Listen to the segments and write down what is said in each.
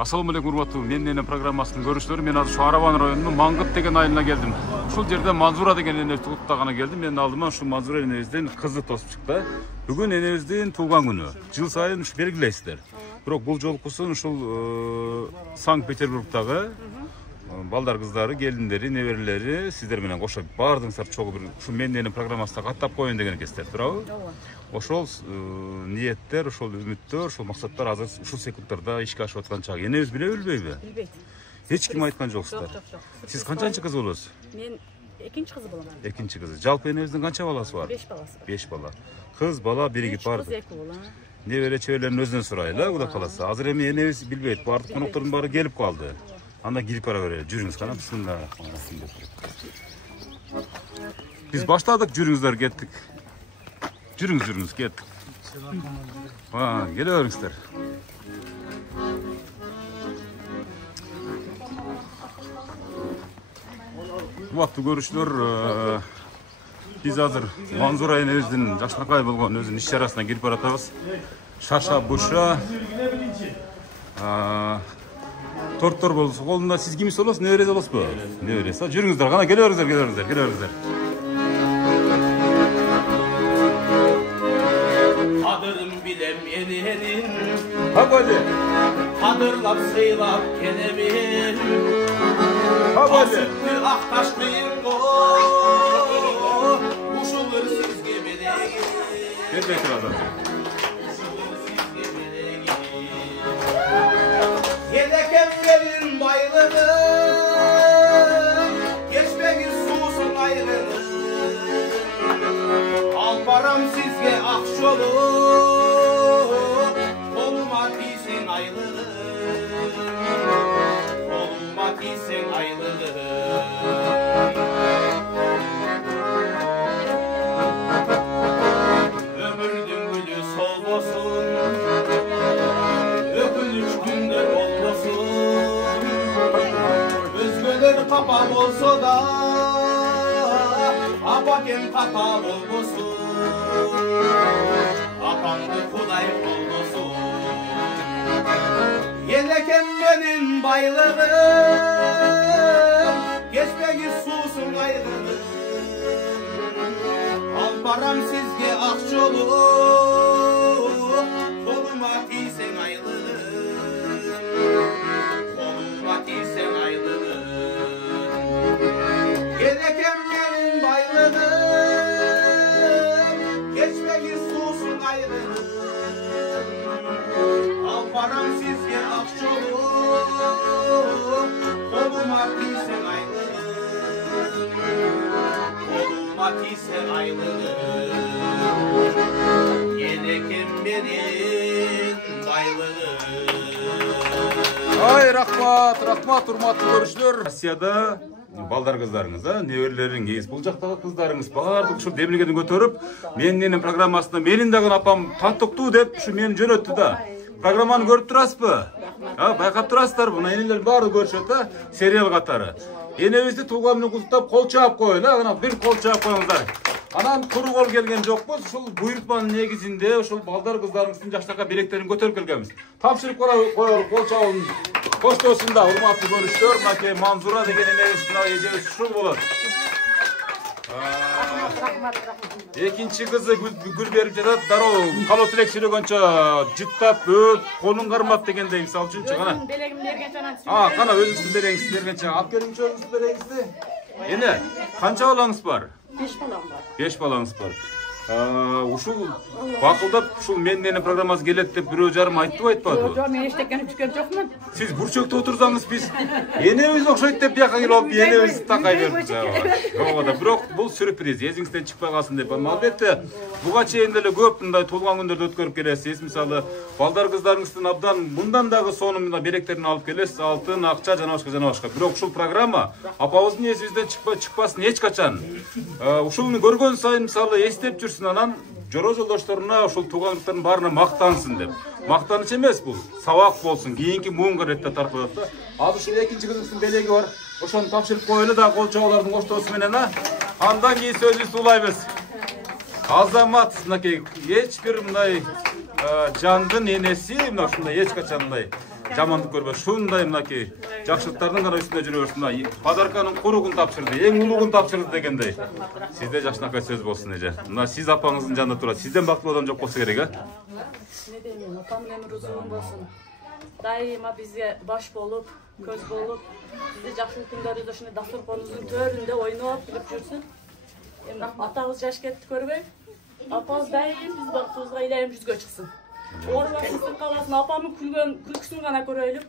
Assalamu alaikum урматтуу менин программасынын көрүүчүлөрү. Мен азыр Шаарабан районунун Маңгыт деген айылына келдим. Ушул жерде Манзура деген эне туттагана келдим. Мен алдыма ушу Манзура энебиздин кызы тосуп чыкты. Бүгүн энебиздин туулган күнү. Жыл сайын ушу белгилейсиздер. Бирок бул жолкусун ушул Санкт-Петербургдагы балдар кыздары, келиндери, неберелери сиздер менен кошо баардыгыңыздар чогуу бир ушу менин программасына каттап коеюн деген экенсиздер, туурабы? Ошол ниеттер, ошол үмүттөр, ошол максаттар азыр ушул секундтарда ишке ашып аткан чагы. Энебиз билеби, билбейби? Билбейт. Эч ким айткан жоксуздар. Сиз канчанчы кыз болосуз? Мен экинчи кызы болом. Экинчи кызы. Жалпы энебиздин канча баласы бар? 5 баласы. 5 бала. Кыз бала биригип барды. 2 бала. Небере чеберлердин өзүнөн сурайлы, Кудай кааласа. Азыр эми энебиз билбейт, баардык коноктордун баары келип калды. Анда кирип бара берели. Жүрүңүз кана, бисмиллахиррахманиррахим. Биз баштадык, жүрүңүздөр, кеттик. Жүрүңүз, кеттик. Келе бериңиздер. Убактуу көрүүчүлөр, биз азыр Манзура энебиздин жакшыркай болгон өзүнүн иш чарасына кирип баратабыз. Шаша буша торттор болсо колунда сиз кимис болосуз, неберес болосузбу? Неберес. Жүрүңүздөр, кана келе бериңиздер. Kadırım bilem elinin Hadi. Kadırlap sıylap kenemin Asıttı aktaş kıyıngo Uşulur sizge bileğin Gerçekten adam. Uşulur sizge bileğin Yedek evlerin baylığını Geçmeyin susun ayrını Al param sizge akşolu Koluma tiysen aylığı Koluma tiysen aylığı Ömürdün gülü sol olsun Öpülüç gündür olmasın Özgöler kapalı olsa da Apaken kapalı olmasın Apandı Kuday olmasın Yeleken benim baylığım Geçmegi susun ayrılığım Al param sizge akçolu Koluma tiysen aylığım Koluma tiysen aylığım Yeleken benim baylığım Geçmegi susun ayrılığım Al param sizge akçolu Koluma tiysen aylığım Koluma tiysen aylığım Yelekim benim baylığım Ay рахмат, урматтуу көрүүчүлөр. Россияда балдар кыздарыңыз, неберелериң, бул жактагы кыздарыңыз баардык ушул демилгени көтөрүп, менин программасына менин дагы апам таттыктуу деп ушу мени жөнөттү да. Программаны көрүп турасызбы? Байкап турасыздарбы? Мына энелер баары көрүшөт да, сериал катары. Энебизди туулган күнү куттуктап кол чаап коелу, ана бир кол чаап коюңуздар. Анан куру кол келген жокпуз, ушул буйрутманын негизинде ушул балдар кыздарыбыздын жаштакка билектерин көтөрүп келгенбиз. Тапшырып коелу, кол чабын коштосунда, урматтуу көрүүчүлөр, мынакей Манзура деген энебиз, мына эжебиз ушул болот. Экинчи кызы гүл берип жатат, дароо калоо тилек сүйлөгөнчө жыттап, өт, колун кармап дегендей, мисалы үчүнчү кана. Белегимди бергенче анан Кана өзүңүздүн береңизди бергенче алып келиңчи өзүңүздүн береңизди. Эне, канча балаңыз бар? 5 балам бар. 5 балаңыз бар. Ушул бакылдап ушул менин программасы келет деп бирөө жарым айтты айтпадыбы? Жок, мен эчтекени түшкөн жокмун. Сиз бурчөктө отурсаңыз биз энебиз окшойт деп бияка келип алып энебиз такай бердик. Ооба, бирок бул сюрприз, эзиңизден чыкпай калсын деп. Албетте, буга чейин деле көп мындай туулган күндөрдү өткөрүп келесиз. Мисалы, балдар кыздарыңыздын абдан мындан дагы сонун мына белектерин алып келесиз, алтын, акча жана башка. Бирок ушул программа апабыздын эсибизден чыкпасын эч качан. Ушуну көргөн сайын мисалы эстеп жүрсүн, анан жора жолдошторуна ушул туугандыктардын баарына мактансын деп. Мактаныч эмес бул, сабак болсун, кийинки муунга иретте таркалат да. Азыр ушул экинчи кызыңыздын белеги бар. Ошону тапшырып коелу да кол чабуулардын коштоосу менен, андан кийин сөзүбүздү улайбыз. Азамат мынакей эч бир мындай жандын энеси мына ушундай эч качан мындай жамандык көрбөй ушундай мынакей жакшылыктардын гана үстүндө жүрө берсин. Подарканын куругун тапшырды, эң улугун тапшырды дегендей. Сизде Жакшынакай сөз болсун эже. Мына сиз апаңыздын жанында турат. Сизден бактылуу адам жок болсо керек, Не деймин, апамдын өмүрү узун болсун. Дайыма бизге баш болуп, көз болуп, бизди жакшы күндөрүбүздө ушундай дасторконубуздун төрүндө ойноп күлүп жүрсүн. Эми атабыз жаш кетти көрбөй. Апабыз дайым биз бактыбызга илайым жүзгө чыксын. Оорубасын каласын, апамдын күлкүсүн гана көрөйлүп,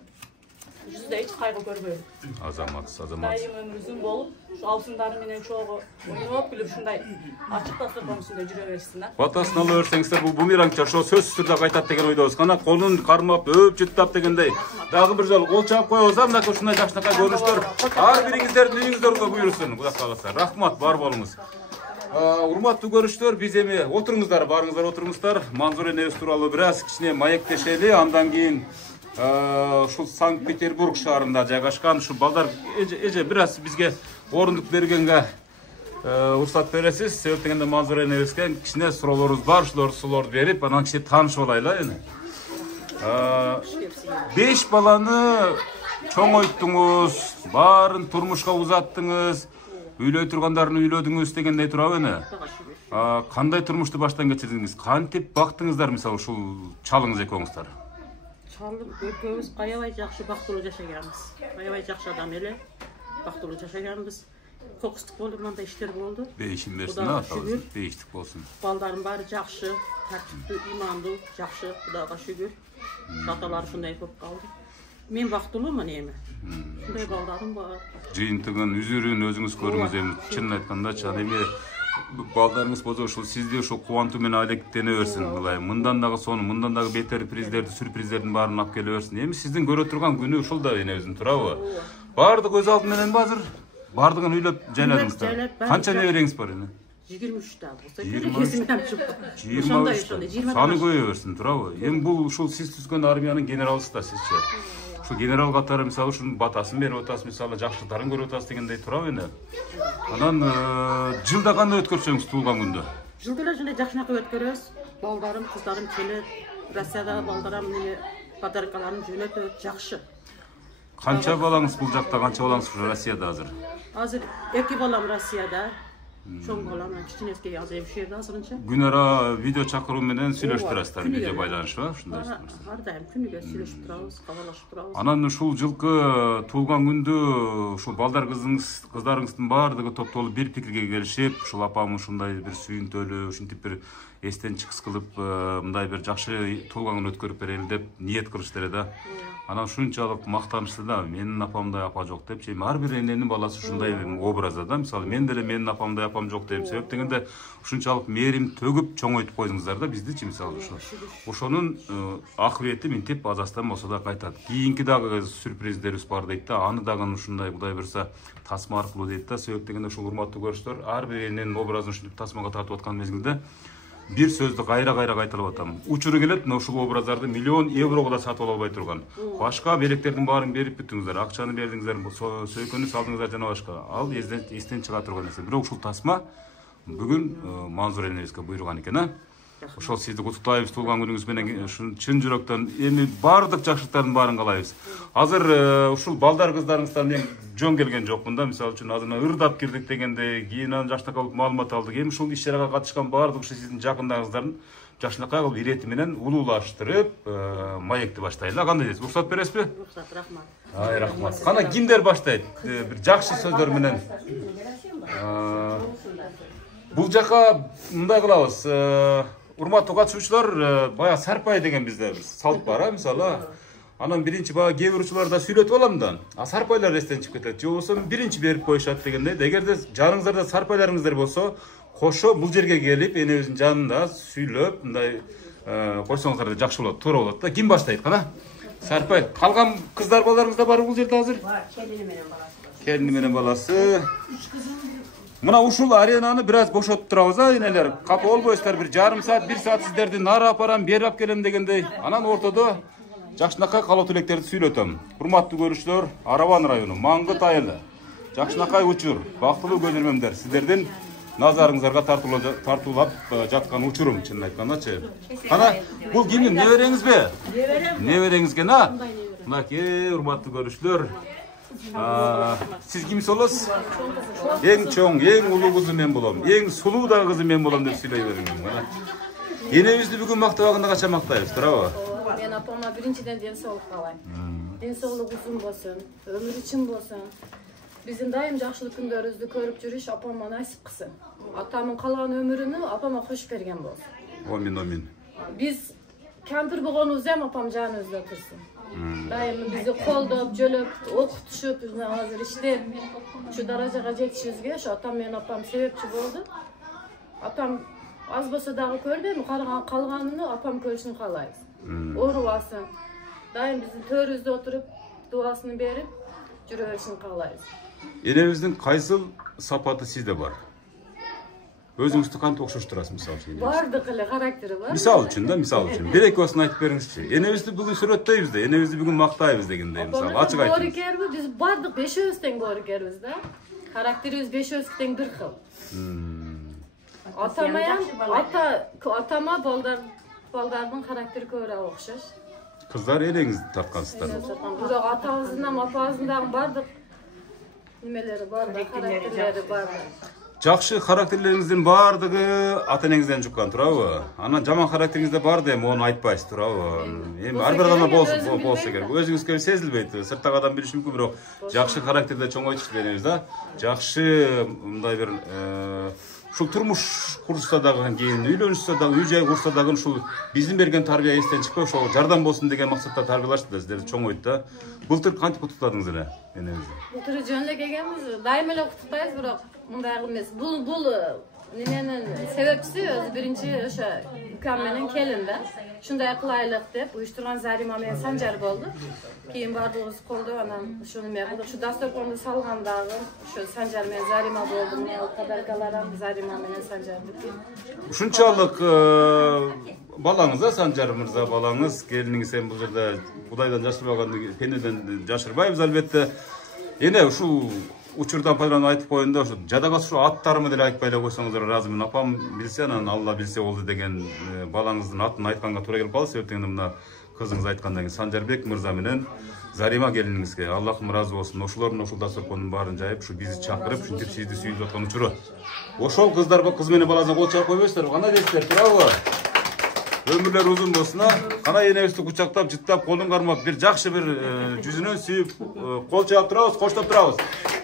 жүздө эч кайгы көрбөйлү. Азамат. Дайым өмүр узун болуп, ушу алсындары менен чогуу ойноп күлүп ушундай ачык дасторкон үстүндө жүрө берсин. Батасын ала берсеңиздер, бул бумерангча ошо сөзсүз түрдө кайтат деген ойдобуз. Кана колун кармап, өп жыттап дегендей. Дагы бир жолу кол чаап коебуз, мына ушундай Жакшынакай көрүнүштөр ар бириңиздердин үйүңүздөргө буйрусун. Кудай кааласа. Рахмат, бар болуңуз. Урматтуу көрүштөр, биз эми отуруңуздар, барыңыздар отуруңуздар. Манзура энебиз тууралуу бир аз кичине маектешели, андан кийин ушул Санкт-Петербург шаарында жайгашкан ушул балдар эже бир аз бизге орундук бергенге уруксат бересиз. Себеп дегенде Манзура энебизге кичине суроолорубуз бар, ушулорду берип, анан кичине таанышып алайлы эми. 5 баланы чоңойттуңуз, баарын турмушка узаттыңыз, үйлөй тургандарын үйлөдүңүз дегендей турабы эне. Кандай турмушту баштан кечирдиңиз? Кантип бактыңыздар мисалы ушул чалыңыз экөөңүздөр? Чалым экөөбүз аябай жакшы бактылуу жашаганбыз. Аябай жакшы адам эле бактылуу жашаганбыз. Кокустук болуп мындай иштер болду. Бейишин берсин, атабыз. Бейиштик болсун. Балдардын баары жакшы, тартиптүү, имандуу, жакшы, Кудайга шүгүр. Аталар ушундай болуп калды. Мен бактылуумун эми. Ушундай балдарым бар. Жыйынтыгын, үзүрүн өзүңүз көрүңүз эми. Чынын айткандачы, эми балдарыңыз болсо ушул сизди ушул кубантуу менен алектене берсин. Мындай мындан дагы сону, мындан дагы бетер призлерди, сюрприздердин баарын алып келе берсин. Эми сиздин көрө турган күнү ушул да энебиздин турабы? Бардык өз алды менен азыр бардыгын үйлөп жайладыңыздар. Канча небереңиз бар эне? 23 да болсо, 23 саны көбөйө берсин турабы? Эми бул ушул сиз түзгөн армиянын генералысыз да сизчи. Ушул генерал катары мисалы ушунун батасын берип атасыз, мисалы жакшылыктарын көрүп атасыз дегендей турабы эне. Анан жылда кандай өткөрсөңүз туулган күндө? Жылда эле ушундай жакшынакай өткөрөбүз. Балдарым, кыздарым келет. Россияда балдарым неме подаркаларын жөнөтөт, жакшы. Канча балаңыз бул жакта, канча балаңыз Россияда азыр? Азыр 2 балам Россияда. Чоң балам кичинески азыр ушерде азырынча. Күн ара видео чакыруу менен сүйлөшүп турасыздар, видео байланышпа, ушундай. Ар дайым күнүгө сүйлөшүп турабыз, кабарлашып турабыз. Анан ушул жылкы туулган күндү ушул балдар кыздарыңыздын баардыгы топтолуп бир пикирге келишип, ушул апам ушундай бир сүйүнтөлүү, ушинтип бир эстен чыкыс кылып, мындай бир жакшы туулган күн өткөрүп берели деп ниет кылыштыр да. Анан ушунчалык мактанышты да, менин апамдай апа жок деп, эми ар бир эненин баласы ушундай образда да, мисалы мен деле менин апамдай апам жок деп, себеп дегенде ушунчалык мээрим төгүп чоңойтуп койдуңуздар да биздичи, мисалы ошонун акыбети минтип азастан болсо да кайтат. Кийинки дагы сюрприздерибиз бар дейт да, аны дагы ушундай Кудай берсе тасма аркылуу дейт да, себеп дегенде ушул урматтуу көрүштөр, ар бир эненин образын ушинтип тасмага тартып аткан мезгилде бир сөздү кайра кайталап атам. Учуру келет, ушул образдарды миллион еврого да сатып ала албай турган. Башка белектердин баарын берип бүттүңүздөр, акчаны бердиңиздер, сөйкөнү салдыңыздар жана башка. Ал эстен чыга турган нерсе. Бирок ушул тасма бүгүн Манзура энебизге буйруган экен, а? Ошол сизди куттуктайбыз туулган күнүңүз менен, чын жүрөктөн эми баардык жакшылыктардын баарын каалайбыз. Азыр ушул балдар кыздарыңыздан мен жөн келген жокмун да, мисалы үчүн азыр ырдап кирдик дегенде, кийин анан Жакшынакай болуп маалымат алдык. Эми ушул иш-чарага катышкан баардык ушу сиздин жакындарыңыздардын Жакшынакай кылып ирети менен улуулаштырып, маекти баштайлы. Кандай дейсиз? Уруксат бересизби? Уруксат, рахмат. Ай, рахмат. Кана кимдер баштайт? Бир жакшы сөздөр менен. Бул жака мындай кылабыз. Урматтуу катышуучулар, бая сарпай деген бизде салт бар, мисалы. Анан биринчи бая кээ бир учурларда сүйлөтүп алам да. Сарпайлар эстен чыгып кетет. Же болбосо биринчи берип коюшат дегендей. Эгерде жаныңыздарда сарпайларыңыздар болсо, кошо бул жерге келип, энебиздин жанында сүйлөп, мындай койсоңуздар да жакшы болот, туура болот да. Ким баштайт, кана? Сарпай. Калган кыздар балдарыңыз да барбы бул жерде азыр? Бар, келини менен баласы. Келини менен баласы. Мына ушул аренаны бир аз бошотуп турабыз, энелер. Капа болбойсуздар, бир жарым саат, 1 саат сиздерди нары апарам, бери алып келем дегендей. Анан ортодо Жакшынакай калоо тилектерди сүйлөтөм. Урматтуу көрүүчүлөр, Арабан району, Маңгыт айылы, Жакшынакай учур, бактылуу көрөрмөндөр, сиздердин назарыңыздарга тартуулап жаткан учурум чынын айткандачы. Кана бул кимдин небереңизби? Небереңиз экен, а? Мынакей урматтуу көрүүчүлөр. Siz kimsiz olasiz? Eng çoğun, eng uluu kızı men bolom. Eng suluğu da kızı men bolom dep söyley bering. Enebizdi бүгүн мактабагында кача мактайбыз, туурабы? Мен апама биринчиден ден соолук каалайм. Ден соолук узун болсун, өмүрү чын болсун. Биздин дайым жакшылык күндөрүбүздү көрүп жүрүш апама насип кылсын. Атамдын калган өмүрүнү апама кош берген болсун. Амин, амин. Биз кемпир болгонубузда эми апам жаныбызда турсун. Дайым бизди колдоп, жөлөп, окутушуп, азыр иштеп, ушу даражага жетишибизге ошо атам менен апам себепчи болду. Атам аз болсо дагы көрдү, эми калганын апам көрүшүн каалайбыз. Оорубасын. Дайым биздин төрүбүздө отуруп, дуасын берип, жүрө беришин каалайбыз. Энебиздин кайсыл сапаты сизде бар? Өзүңүздү кантип окшоштурасыз мисалы үчүн? Бардык эле характери бар. Мисалы үчүн да, мисалы үчүн. Бир эки басын айтып бериңизчи. Энебизди бүгүн сүрөттөйбүз да, энебизди бүгүн мактайбыз дегендей мисалы. Ачык айтыңыз. Боорукерби, биз бардык бешөөбүз тең боорукербиз да. Характерибиз бешөөбүз тең бир кыл. Атама балдардын характери көбүрөөк окшош. Кыздар элеңиз тарткансыздар. Бирок атабыздын, апабыздын дагы бардык немелери бар, характерлери бар. Жакшы характерлериңиздин бардыгы ата энеңизден жуккан, туурабы? Анан жаман характериңизде бар да эми аны айтпайсыз, туурабы? Эми ар бир адамда болсо керек. Өзүңүзгө сезилбейт. Сырттагы адам билиши мүмкүн, бирок жакшы характерде чоңойтуш дегенибиз да. Жакшы мындай бир ушул турмуш курса дагы, кийин үйлөнүшсө дагы, үй жай курса дагы ушул биздин берген тарбия эстен чыкпай, ошол жардам болсун деген максатта тарбиялашты да, сиздерди чоңойтtu да. Былтыр кантип куттуктадыңыз эле энеңизди? Былтыр жөн эле келгенбиз, дайым эле куттуктайбыз, бирок мындай эмес. Бул неменин себепчиси өзү биринчи ошо укам менен келин да. Ушундай кылайлык деп уюштурган Зарима менен Санжар болду. Кийин бардыгыбыз колдоп анан ушуну эме кылдык. Ушу дасторконду салган дагы ошо Санжар менен Зарима болду. Мен подаркаларым Зарима менен Санжардыкы. Ушунчалык балаңыз да, Санжар мырза балаңыз, келиниңиз эми бул жерде Кудайдан жашырбаган, пенеден жашырбайбыз албетте. Эне ушул учурдан пайдаланып айтып коеюн да, жадага ушу аттарымы деле айтпай эле койсоңуздар ыраазымын. Апам билсе, анан Алла билсе болду деген балаңыздын атын айтканга туура келип калды. Себептен мына кызыңыз айткандан кийин Санжарбек мырза менен Зарима келиниңизге Аллахым ыраазы болсун. Ошолордун ошол дасторкондун баарын жайып, ушу бизди чакырып, ушинтип сизди сүйүп аткан учуру. Ошол кыздарга кыз менен баласына кол чаап койбойсуздарбы? Кандай дейсиздер, туурабы? Өмүрлөр узун болсун, кана энебизди кучактап, жыттап, колун кармап, бир жакшы бир жүзүнөн сүйүп, кол чаап турабыз, коштоп турабыз.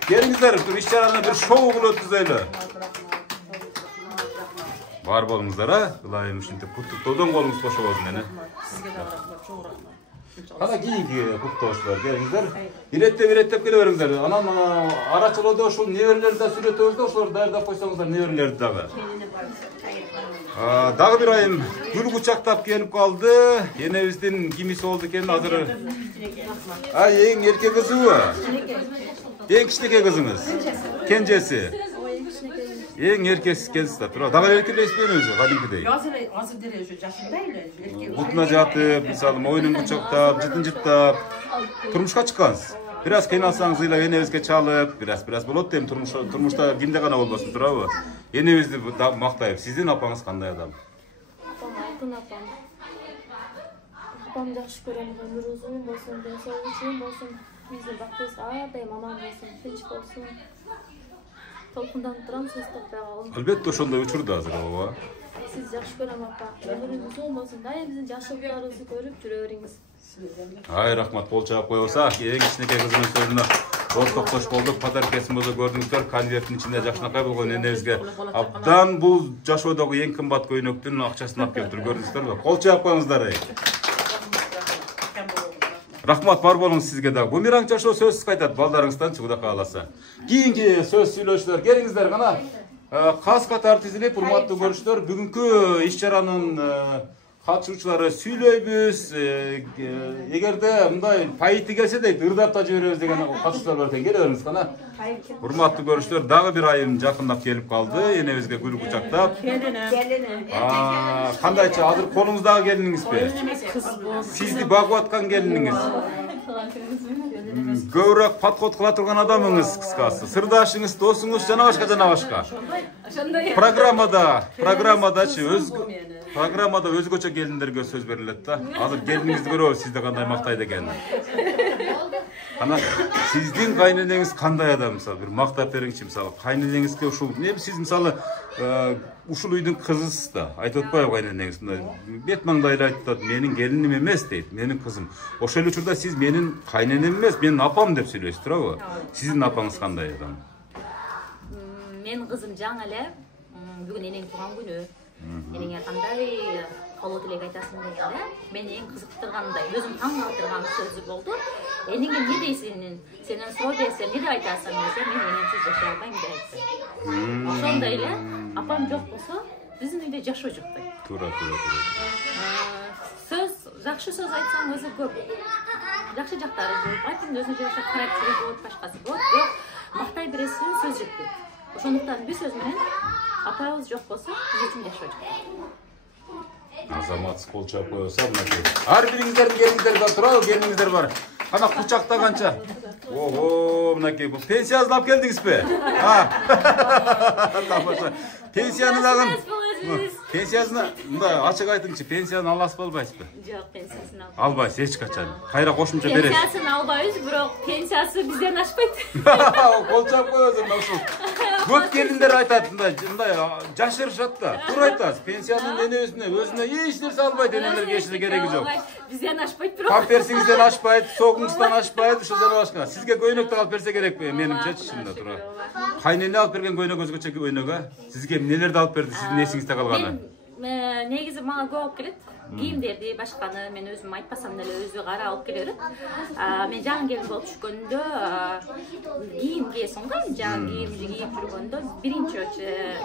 Келиңиздер, иш-чараны бир шоу кылып өткүзөлү. Бар болуңуздар, Ылайым ушинтип куттуктоодон колуңуз кошо болсун мени. Сизге да рахмат, чоң рахмат. Кана кийинки куттоочулар, келиңиздер. Иреттеп келе бериңиздер. Анан арачылоодо ушул неберелерди да сүрөтөбүз да, ошолорду даярдап койсоңуздар, неберелерди дагы. Дагы бир айым гүл кучактап келип калды. Энебиздин кимиси болду экен азыр? Эң эрке кызыбы? Эң кичинекей кызыңыз? Кенжеси? Эң эркеси экенсиз да, туура. Дагы эркелейсизби өзү, кадимкидей? Азыр деле ушу жашында эле эркек. Бутуна жатып, мисалы, мойнун кучактап, жытын жыттап, турмушка чыккансыз. Бир аз кыйналсаңыз ыйлап энебизге чалып, бир аз болот дейм, турмушта кимде гана болбосун, туурабы? Энебизди мактайбыз. Сиздин апаңыз кандай адам? Апам айкын апам. Апам жакшы көрөм, өмүрү узун болсун, ден соолугу чын болсун, биздин бактыбыз ар дайым аман болсун, тынч болсун. Толкунданып турам, сөз таппай калган. Албетте ошондой учурда азыр ооба. Сиз жакшы көрөм апа. Өмүрүңүз узун болсун, дайым биздин жакшылыктарыбызды көрүп жүрө бериңиз. Рахмат, кол чаап коебуза. Эң кичинекей кызымдын сөзүнө ортоктош болдук. Подаркасын болсо көрдүңүздөр, конверттин ичинде жакшынакай болгон энебизге абдан бул жашоодогу эң кымбат көйнөктүн акчасын алып келиптир, көрдүңүздөрбү? Кол чаап коюңуздар. Рахмат, бар болуңуз сизге дагы. Бумеранг жашоо сөзсүз кайтат, балдарыңыздан Кудай кааласа. Кийинки сөз сүйлөчүлөр, келиңиздер кана. Кас катар тизилип, урматтуу көрүүчүлөр, бүгүнкү иш-чаранын катышуучулары сүйлөйбүз. Эгерде мындай пайыты келсе дейт, ырдап да жиберебиз деген катышуучулар бар экен. Келе бериңиз кана. Урматтуу көрүүчүлөр, дагы бир айым жакындап келип калды. Энебизге гүл кучактап. Кандайча, азыр колуңуздагы келиниңизби? Сизди багып аткан келиниңиз. Көбүрөөк подход кыла турган адамыңыз кыскасы. Сырдашыңыз, досуңуз жана башка. Программада өзгөчө келиндерге сөз берилет да. Азыр келиниңизди көрөбүз, сизди кандай мактайт экенин. Ана сиздин кайненеңиз кандай адам мисалы бир мактап бериңчи мисалы кайненеңизге ушул сиз мисалы ушул үйдүн кызысыз да айтып атпайбы кайненеңиз мындай бет маңдайлы айтып менин келиним эмес дейт менин кызым ошол эле учурда сиз менин кайненем эмес менин апам деп сүйлөйсүз туурабы сиздин апаңыз кандай адам менин кызым жаңы эле бүгүн энең тууган күнү энеңе кандай коло тилек айтасың дегенде мени эң кызыктыргандай өзүм таң калтырган сөзү болду энеңе эмне дейсиң сенен суроо берсе эмне деп айтасың десе мен энемсиз жашай албайм деп айтты ошондой эле апам жок болсо биздин үйдө жашоо жок дейт туура сөз жакшы сөз айтсаң өзү көп жакшы жактары көп айтканда өзүнө жараша характери болот башкасы болот бирок мактай бересиң сөз жетпейт ошондуктан бир сөз менен апайыбыз жок болсо биз үчүн жашоо жок Азамат кол чап коёсо мынакей. Ар бириңиздердин келиңиздер бар турабы? Келиңиздер бар. Кана кучактаганча. Ого, мынакей бул пенсияны алып келдиңизби? Тамаша. Пенсияны дагы. Пенсияны мындай ачык айтыңчы, пенсияны аласызбы албайсызбы? Жок, пенсиясын албайм. Албайсыз эч качан. Кайра кошумча бересиз. Пенсиясын албайбыз, бирок пенсиясы бизден ашпайт. Кол чап коёсуң ушул. Көп келиндер айтат мындай жашырышат да. Туура айтасыз. Пенсияны өзүнө эч нерсе албайт, энелерге эч кереги жок. Бизден ашпайт бирок. Памперсиңизден ашпайт, согуңуздан ашпайт, ушул жана башка. Сизге көйнөктү алып берсе керекпи? Менимче чынында туура. Кайнене алып берген көйнөк өзгөчө көйнөгө. Сизге эмнелерди алып берди? Сиздин эсиңизде калганы? Негизи мага көп алып келет. Кийимдерди, башканы мен өзүм айтпасам деле өзү кара алып келет. Мен жаңы келин болуп түшкөндө кийим кийесиң го, жаңы кийимди кийип жүргөндө биринчи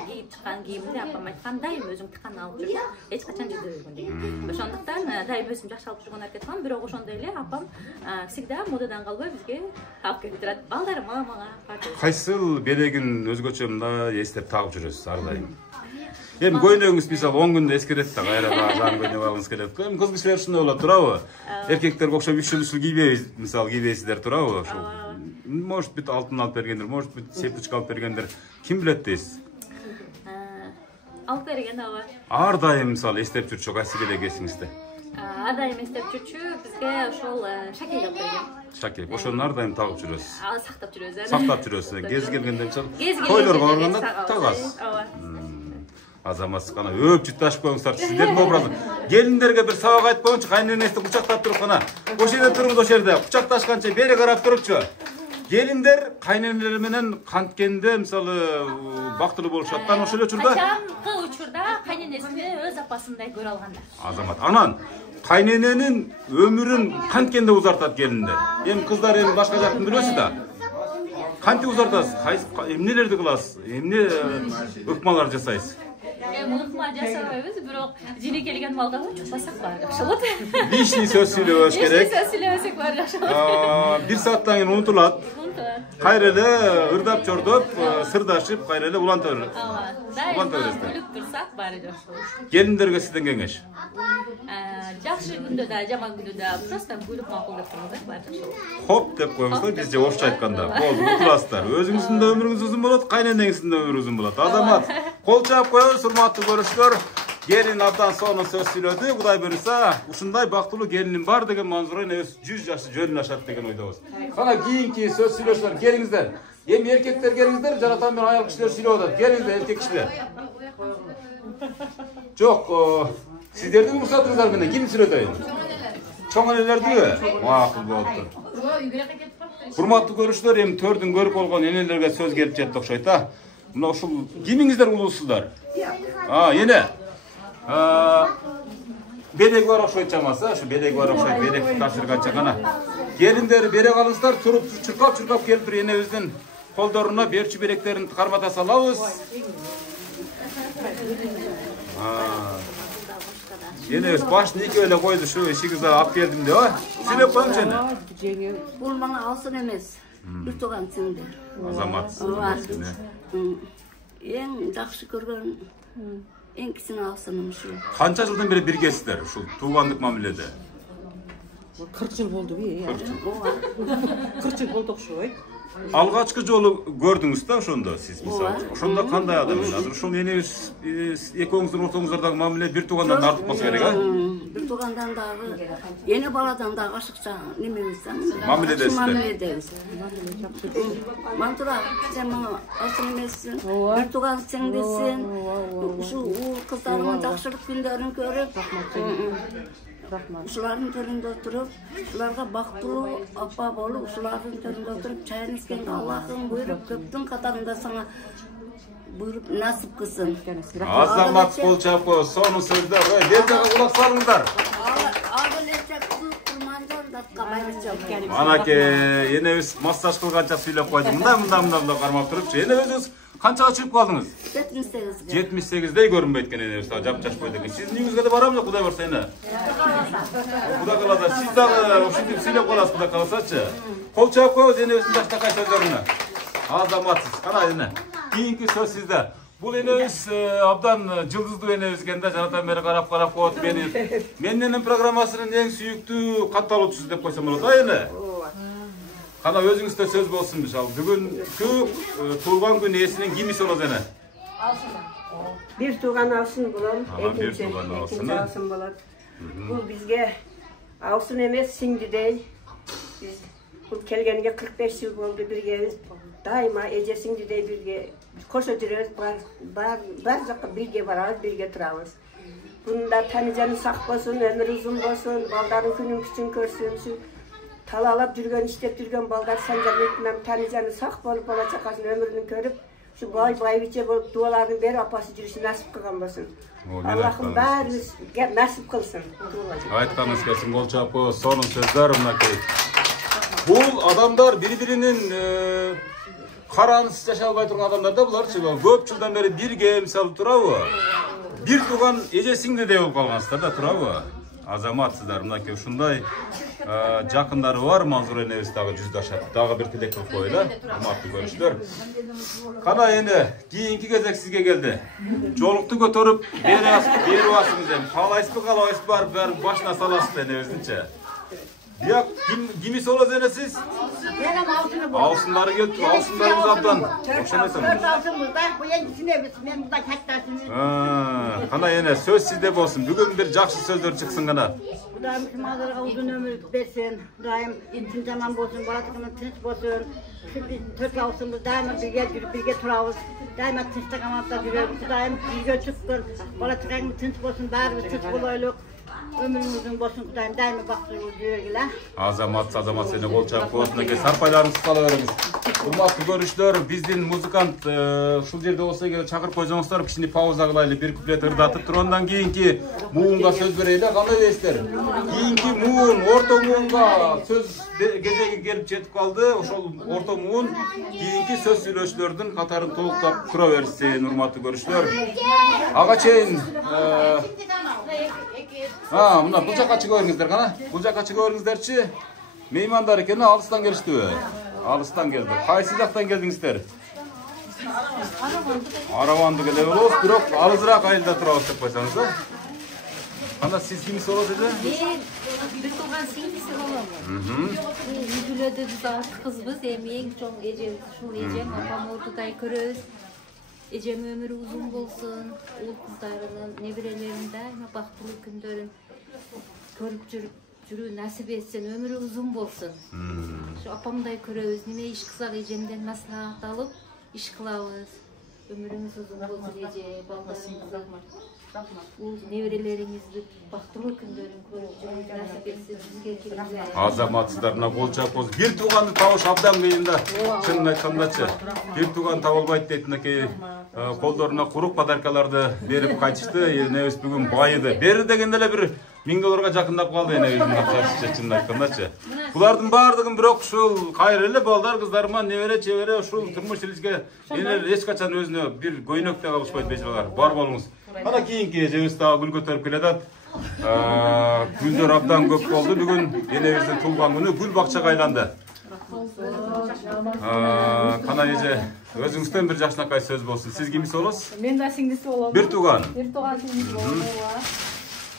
кийип чыккан кийимди апам айткан дайым өзүң тыккан алып жүр, эч качан жүзү көргөн деген. Ошондуктан дайым өзүм жакшы алып жүргөн аракет кылам, бирок ошондой эле апам всегда модадан калбай бизге алып келип турат. Балдарыма, мага. Кайсыл белегин өзгөчө мындай эстеп тагып жүрөсүз ар дайым? Эми көйнөгүңүз мисалы 10 күндө эскерет да, кайра жаңы көйнөк алгыңыз келет. Эми кыз кишилер ушундай болот, туурабы? Эркектерге окшоп үчүл кийбейбиз, мисалы кийбейсиздер, туурабы? Ошо может быть алтын алып бергендер, может быть сепочка алып бергендер. Ким билет дейсиз? Алып берген ооба. Ар дайым мисалы эстеп жүрчү кайсы белек эсиңизде? Ар дайым эстеп жүрчү, бизге ошол шакек алып берген. Шакек, ошону ар дайым тагып жүрөсүз. Сактап жүрөбүз. Сактап жүрөсүз. Кез келгенде мисалы тойлорго барганда тагасыз. Ооба. Азамат кана өп жутташып коюңуздар. Сиздердин образы. Келиндерге бир сабак айтып коюңчу, кайненеңизди кучактап туруп кана. Ошол жерде туруңуз, ошол жерде кучакташканча бери карап турупчу. Келиндер кайненелери менен канткенде мисалы бактылуу болуп жаткан ошол эле учурда. Качанкы учурда кайненесини өз апасындай көрө алгандар. Азамат, анан кайнененин өмүрүн канткенде узартат келиндер. Эми кыздар эми башка жактын билесиз да. Кантип узартасыз? Эмнелерди кыласыз? Эмне ыкмалар жасайсыз? Ыкма жасабайбыз, бирок жини келген балга чукпасак баары жакшы болот. Лишний сөз сүйлөбөш керек. Лишний сөз сүйлөбөсөк баары жакшы болот. Бир сааттан кийин унутулат. Кайра эле ырдап чордоп, сырдашып, кайра эле уланта берет. Дайыма күлүп турсак баары жакшы болот. Келиндерге сизден кеңеш. Жакшы күндө да, жаман күндө да просто күлүп макул деп турсак баары жакшы болот. Хоп деп коюңуздар, бизче орусча айтканда. Болду, утуласыздар. Өзүңүздүн да өмүрүңүз узун болот, кайненеңиздин да өмүрү узун болот. Азамат, кол чаап коебуз, урматтуу көрүүчүлөр. Келин абдан сонун сөз сүйлөдү. Кудай буйруса, ушундай бактылуу келиним бар деген Манзура эне 100 жашы жөнүн ашат деген ойдобуз. Кана кийинки сөз сүйлөшүлөр, келиңиздер. Эми эркектер келиңиздер, жаратан менен аял кишилер сүйлөп атат. Келиңиздер, эркек кишилер. Жок, сиздердин уруксатыңыздар менен ким сүйлөтөйүн? Чоң энелердиби? Макул болуптур. Урматтуу көрүүчүлөр, эми төрдүн көрүп болгон энелерге сөз келип жетти окшойт да. Мына ушул кимиңиздер улуусуздар? Эне. Белеги бар окшойт чамасы, ушу белеги бар окшойт, белек тапшырганча гана. Келиндер бере калыңыздар, туруп чуркап келип туруп энебиздин колдоруна берчү белектерин кармата салабыз. Энебиз башын экөө эле койду, ушу ишигизди алып келдим деп, сүйлөп коюңчу эне. Бул мага алсын эмес. Бир тууган сиңди. Азамат. Эң жакшы көргөн эң кичине алсыным ушу. Канча жылдан бери биргесиздер ушул туугандык мамиледе? 40 жыл болды бе? 40 жыл болды окшойт. Алгачкы жолу көрдүңүз да ошондо сиз мисалы. Ошондо кандай адам? Азыр ушул энебиз экөөңүздүн ортоңуздардагы мамиле бир туугандан артык болсо керек, а? Бир туугандан дагы, эне баладан дагы ашыкча немебиз да. Мамиледесиз. Мантура, сен мага алсын эмессиң. Бир тууган сиңдисиң. Ушул кыздарымдын жакшылык күндөрүн көрүп, ушулардын төрүндө туруп, ушуларга бактылуу апа болуп, ушулардын төрүндө туруп, чайын ичкенге Аллахым буйруп, көптүн катарында сага буйруп насып кылсын. Азамат Колчаков, сонун сөздөр. Бер жака кулак салыңдар. Анаке, энебиз массаж кылганча сүйлөп койду. Мындай кармап турупчу. Эне өзүңүз канчага чыгып калдыңыз? 78. 78дей көрүнбөйт экен энебиз, жап-жаш бойдо экен. Сиздин үйүңүзгө да барам да, Кудай барса эне. Кудай каласа, сиз дагы ушинтип сүйлөп каласыз, Кудай каласачы. Колчаков энебиздин жаштакай сөздөрүнө. Азаматсыз. Кана эне. Кийинки сөз сизде. Бул энебиз абдан жылдыздуу энебиз экен да, жанатан бери карап коет мени. Менин программасынын эң сүйүктүү катталуучусу деп койсом болот, а эне? Кана өзүңүздө сөз болсун мисалы. Бүгүнкү туулган күн ээсинин ким болот эне? Bir tuğan alsın bulalım. Bir tuğan alsın. İkinci alsın bulalım. Bu bizge alsın emez şimdi değil. Biz bu kelgenige 45 yıl oldu birge biz daima ecesindi de birge koşuyoruz. Bar zakka birge vararız, birge turarız. Bunda tanıcanı sak bolsun, ömür uzun bolsun, baldarın günün küçün görsün. Şu talalap жүрген, işlep жүрген balдар sancar etmem tanıcanı sak bolup bala çakasın ömrünü görüp şu baybiçe bolup duaların beri apası жүрüşü nasip kılgan bolsun. Allah'ım bärimiz nasip kılsın. Aytkanыңыз келсин Колчаков, сонун сөздөр мынакей. Бул адамдар бири-биринин караансыз жашай албай турган адамдар да буларчы. Көп жылдан бери бирге мисалы турабы? Бир тууган эжесиңдей болуп калгансыздар да, турабы? Азаматсыздар, мынакей ушундай жакындары бар, Манзура энебиз дагы жүздашат. Дагы бир тилек кылып коелу, урматтуу көрүүчүлөр. Кана эне кийинки кезек сизге келди. Жолукту көтөрүп берип асыңыз эми. Каалайсызбы, каалабайсызбы, баары башына саласыз энебиздинчи. Бияк кимис болот эне сиз? Алсындары келип, алсындарыңыз абдан. Ошону айтам. Кана эне сөз сизде болсун. Бүгүн бир жакшы сөздөр чыксын кана. Kudayım kimazlarga uzun ömür versin. Kudayım intin zaman bolsun, balatığının tinç bolsun. Tört alsın, daima birge turabız. Daima tinçte kamatda yürüyoruz. Kudayım birge çıkkın. Balatığının tinç bolsun, bari tinç boloyluk. Ömrümüzün bolsun, kudayım daima baktırıyoruz yürüyorlar. Азамат сene Колчаков, мынакей сарпайларыңызды кала бериңиз. Урматтуу көрүүчүлөр, биздин музыкант ушул жерде болсо эгер чакырып койсоңуздар, кичине пауза кылайлы, бир куплет ырдатып туруп, андан кийинки муунга сөз берели. Кандай дейсиздер? Кийинки муун, орто муунга сөз кезеги келип жетип калды. Ошол орто муун кийинки сөз сүйлөөчүлөрдүн катарын толуктап тура берсин, урматтуу көрүүчүлөр. Ага чейин мына бул жака чыга бериңиздер кана. Бул жака чыга бериңиздерчи. Меймандар экен, алыстан келиштиби? Алыстан келди. Кайсы жактан келдиңиздер? Араванды келе болобуз, бирок алысыраак айылда турабыз деп койсоңуз да. Кана сиз кимис болот эди? Мен бир тууган сиңдиси болом. Үйдүлөдө биз 6 кызбыз, эми эң чоң эжем ушул эжем, апам ордудай көрөбүз. Эжем өмүрү узун болсун, уул кыздарынын, неберелеринин дайыма бактылуу күндөрүн көрүп жүрүү насип этсин, өмүрү узун болсун. Ошо апамдай көрөбүз, неме иш кылсак эжемден маслахат алып иш кылабыз. Өмүрүңүз узун болсун эже, балдарыңыз. Бул неберелериңизди бактылуу күндөрүн көрүп жүрүү насип этсин бизге келип. Азаматсыздар, мына Колчаков бир тууганды табыш абдан кыйын да. Чынын айткандачы, бир тууган таба албайт дейт, мынакей колдоруна курук подаркаларды берип кайтышты. Энебиз бүгүн байыды. Бери дегенде эле бир $1000 жакындап калды энебиздин акчасы, чынын айткандачы. Булардын баардыгын бирок ушул кайры эле балдар, кыздарыма, небере, чебере ушул турмуш илиске энелер эч качан өзүнө бир көйнөктө калышпайт бежалар. Бар болуңуз. Ана кийинки эжебиз дагы гүл көтөрүп келатат. Гүлдөр абдан көп болду. Бүгүн энебиздин туулган күнү гүл бакчага айланды. Кана эже, өзүңүздөн бир жакшынакай сөз болсун. Сиз кимис болосуз? Мен да сиңдиси болом. Бир тууган. Бир тууган сиңдиси болом.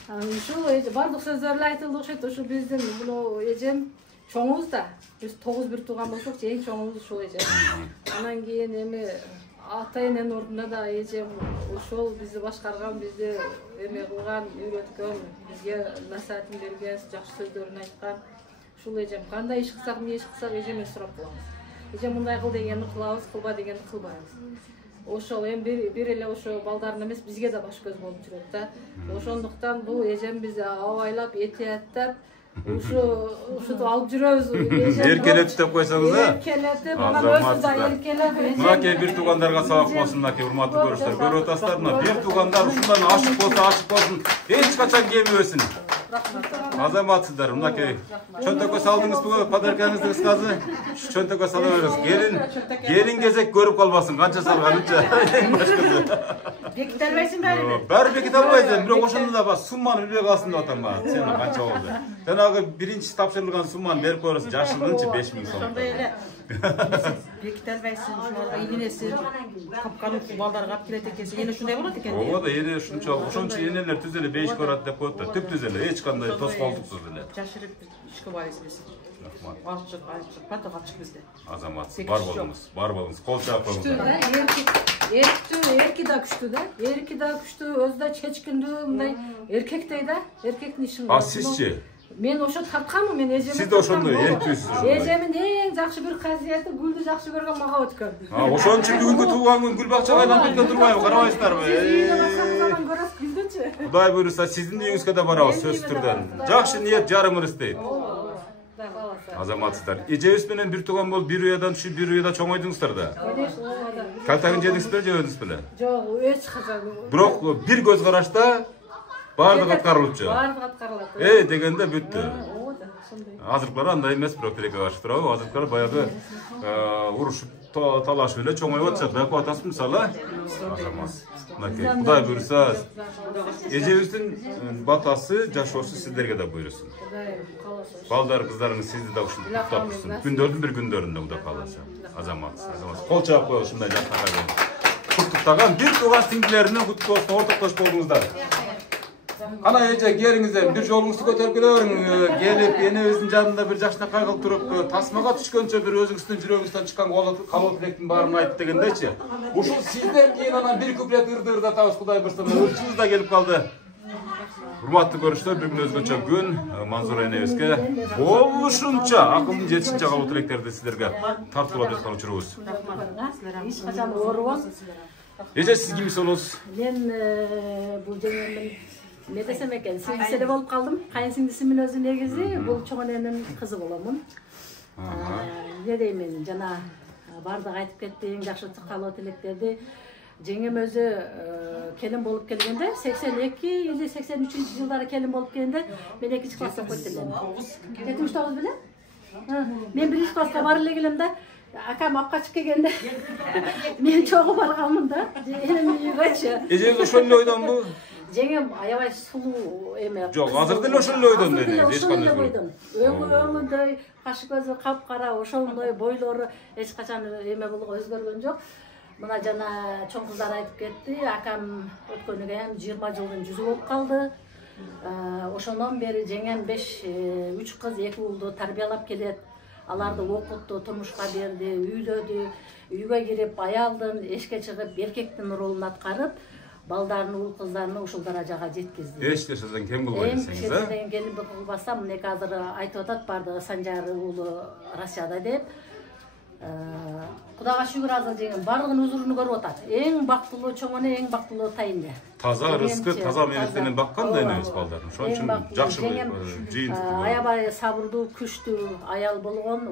Ушул бардык сөздөрү айтылды окшойт. Ушу биздин бул эжем чоңубуз да. Биз 9 бир тууган болсок, эң чоңубуз ушул эжем. Анан кийин эми ата-эненин ордуна да эжем ошол бизди башкарган, бизди эме кылган, үйрөткөн, бизге насаатын берген, жакшы сөздөрүн айткан. Ушул эжем кандай иш кылсак, эмне иш кылсак эжемден сурап коебуз. Эжем мындай кыл дегенди кылабыз, кылба дегенди кылбайбыз. Ошол эми бир эле ошо балдарын эмес, бизге да баш көз болуп жүрөт да. Ошондуктан бул эжем бизди абайлап, этияттап, ушуну алып жүрөбүз. Эркелеп деп койсоңуз, Эркелеп, анан өзү да эркелеп. Мынакей бир туугандарга сабак болсун, мынакей урматтуу көрүүчүлөр. Көрүп атасыздар, мына бир туугандар ушундан ашык болсун, эч качан кемибесин. Азаматсыздар, мынакей чөнтөккө салдыңызбы, подаркаңызды кыскасы? Чөнтөккө сала бериңиз. Келин кезек көрүп калбасын, канча салганынча. Беките албайсың баары? Баары беките албайсың, бирок ошондо да бар сумманы билбей калсын деп атам ба. Сен канча болду? Жанагы биринчи тапшырылган сумманы берип коерсуң, жашылынчы 5000 сом. Ошондой эле. Беките албайсың, ошолорго илинесиң, тапкан балдарга алып келет экенсиң. Эне ушундай болот экен. Ооба да, эне ошончо энелер түз эле бейиш көрөт деп коет да. Түп түз эле, эч кандай тоскоолдуксуз эле. Жашырып ишке барабыз биз. Ачык, паток ачык бизде. Азамат, бар болуңуз, кол чаап коюңуз. Эрки да күчтүү да. Эрки да күчтүү, өзү да чечкиндүү, мындай эркектей да. Эркектин ишин. А сизчи? Мен ошо тартканмын, мен эжеме. Сиз да ошондой эрктүүсүз. Эжемин эң жакшы бир касиети гүлдү жакшы көргөн, мага өткөн. Ошон үчүн бүгүнкү туулган күн гүл бакчага айланып кеткен турбайбы? Карабайсыздарбы? Кудай буйруса, сиздин үйүңүзгө да барабыз сөзсүз түрдөн. Жакшы ниет жарымырыз дейт. Азаматсыздар, эжебиз менен бир тууган болуп, бир уядан түшүп, бир уяда чоңойдуңуздар да. Калтагын жедиңизби, жебедиңизби? Жок, эч качан. Бирок бир көз карашта баардык аткарылыпчы. Баардык аткарылат. Дегенде бүттү. Азыркылар андай эмес, бирок тилекке каршы турабы? Азыркылар баягы урушуп, талашып эле чоңоюп атышат. Байкап атасызбы мисалы? Мынакей, Кудай буйруса, эжебиздин батасы, жашоосу сиздерге да буйрусун. Балдар, кыздарыңыз сизди да ушинтип куттап турсун. Күндөрдүн бир күндөрүндө Кудай кааласа. Азамат. Кол чаап коелу ушундай жакка. Куттуктаган бир тууган сиңдилеринен куттук болсун, ортоктош болуңуздар. Ана эже, келиңиздер, бир жолуңузду көтөрүп келиңиздер. Келип, энебиздин жанында бир жакшынакай кылып туруп, тасмага түшкөнчө бир өзүңүздүн жүрөгүңүздөн чыккан калоо тилектин баарын айтып дегендейчи. Ушул сизден кийин анан бир куплет ырдатабыз, Кудай буйруса, ырчыбыз да келип калды. Урматтуу көрүүчүлөр, бүгүн өзгөчө күн Манзура энебизге болушунча акылдын жетишинче калуу тилектерди сиздерге тартуулап жаткан учурубуз. Эч качан оорубаңыз. Эже, сиз кимсиз болосуз? Мен бул жеңемдин не десем экен, сиңдиси эле болуп калдым. Кайын сиңдисимин өзү негизи, бул чоң эненин кызы боломун. Не деймин, жана бардык айтып кетти, эң жакшы калоо тилектерди. Жеңем өзү келин болуп келгенде, 82 или 83 жылдары келин болуп келгенде, мен 2 класста окуйт элем. 79 беле? Мен 1 класска бара эле келем да, акам апка чыгып келгенде, мен чогуу барганмын да. Энем үйгөчү. Эжеңиз ошол эле ойдонбу? Жеңем аябай сулуу эме. Жок, азыр деле ошол эле ойдон мени, эч кандай ойдон. Өңүндөй, кашы көзү капкара, ошондой бойлору эч качан эме болгон, өзгөргөн жок. Мына жана чоң кыздар айтып кетти, акам өткөнүгө эми 20 жылдын жүзү болуп калды. Ошондон бери жеңем 3 кыз, 2 уулду тарбиялап келет. Аларды окутту, турмушка берди, үйлөдү, үйгө кирип, аялдын, эшикке чыгып, эркектин ролун аткарып, балдарын, уул кыздарын ушул даражага жеткизди. Эч нерседен кем кылбай десеңиз, а? Эч нерседен кем кылбасам, мынеки азыр айтып атат бардыгы Санжар уулу Россияда деп. Кудайга шүгүр, азыр жеңем бардыгын узуруну көрүп атат. Эң бактылуу чоң эне, эң бактылуу тайында. Таза рызкы, таза мейнеттенен баккан да энебиз балдарын. Ошон үчүн жакшы жыйынтык. Аябай сабырдуу, күчтүү аял болгон.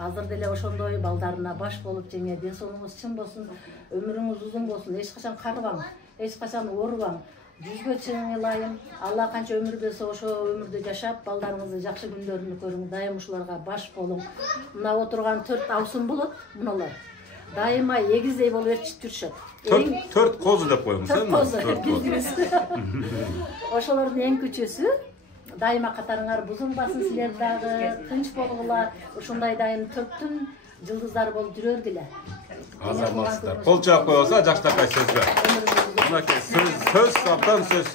Азыр деле ошондой балдарына баш болуп, жеңе ден соолугуңуз чын болсун, өмүрүңүз узун болсун, эч качан карыбаң, эч качан оорубаң. Жүзгө чыгың ылайым. Алла канча өмүр берсе, ошо өмүрдү жашап, балдарыңыздын жакшы күндөрүнү көрүң, дайым ушуларга баш болуң. Мына отурган 4 абысым болот, муналар. Дайыма эгиздей болуп ээрчип жүрүшөт. 4 козу деп коюңуз, э? 4 козу, билдиңиз. Ошолордун эң күчөсү дайыма катарыңар бузулбасын, силер дагы тынч болгула. Ушундай дайым 4-түн жылдыздары болуп жүрөргүлө. Азаматсыздар, кол чаап коебуз, жакшынакай сөзгө. Мынакей сөз абдан сөз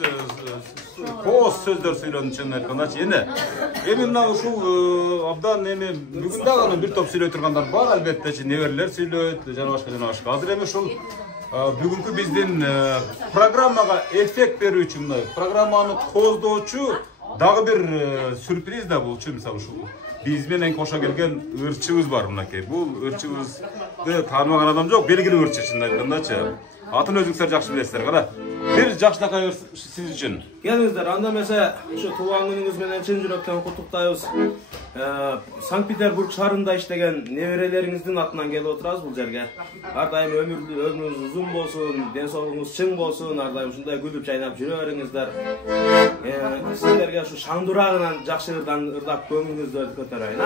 Koz сөздөр сөйлөдүм чын айткандачы. Эми мына ушул абдан эми бүгүн дагы бир топ сүйлөй тургандар бар, албетте, неберелер сүйлөйт, жана башка. Азыр эми ушул бүгүнкү биздин программага эффект берүүчү, мына программаны коздоочу дагы бир сюрприз да болчу. Мисалы ушул биз менен кошо келген ырчыбыз бар мынакей. Бул ырчыбызды таанымаган адам жок, белгилүү ырчы чын айткандачы. Атын өзүңүздөр жакшы билесиздер. Кара, бир жакшынакай сиз үчүн. Келиңиздер, анда эмесе ушу туулган күнүңүз менен чын жүрөктөн куттуктайбыз. Санкт-Петербург шаарында иштеген неберелериңиздин атынан келип отурабыз бул жерге. Ар дайым өмүрүңүз узун болсун, ден соолугуңуз чың болсун, ар дайым ушундай күлүп жайнап жүрө бериңиздер. Сиздерге ушу шаңдурагынан жакшы ырдап көңүлүңүздү көтөрөйүн,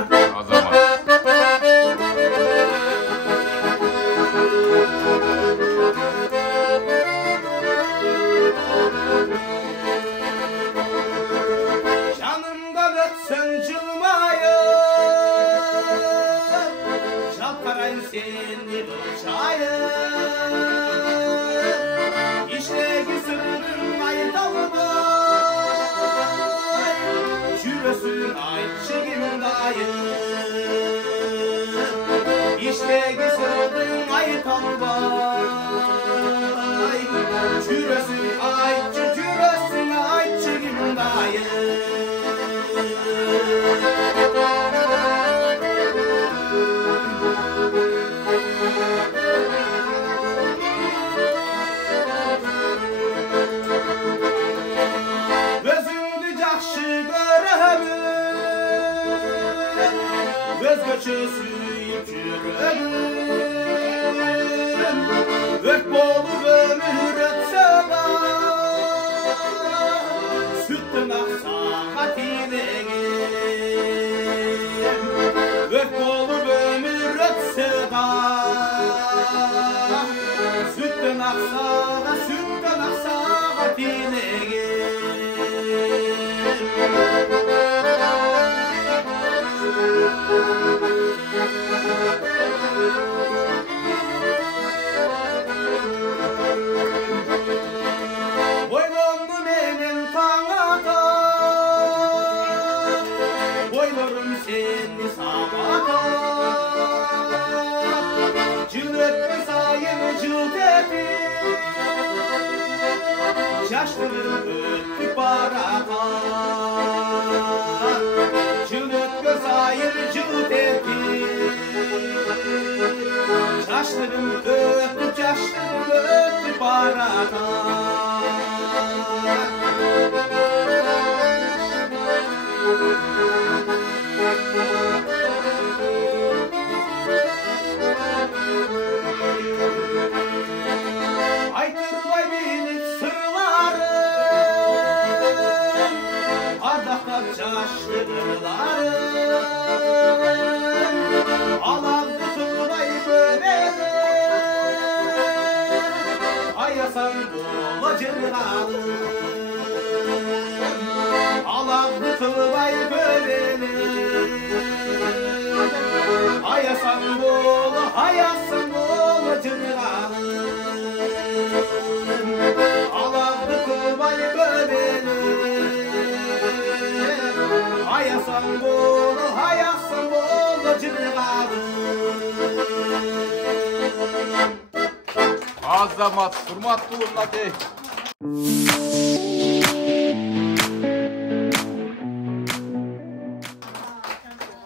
Азамат, урматтуу мынакей.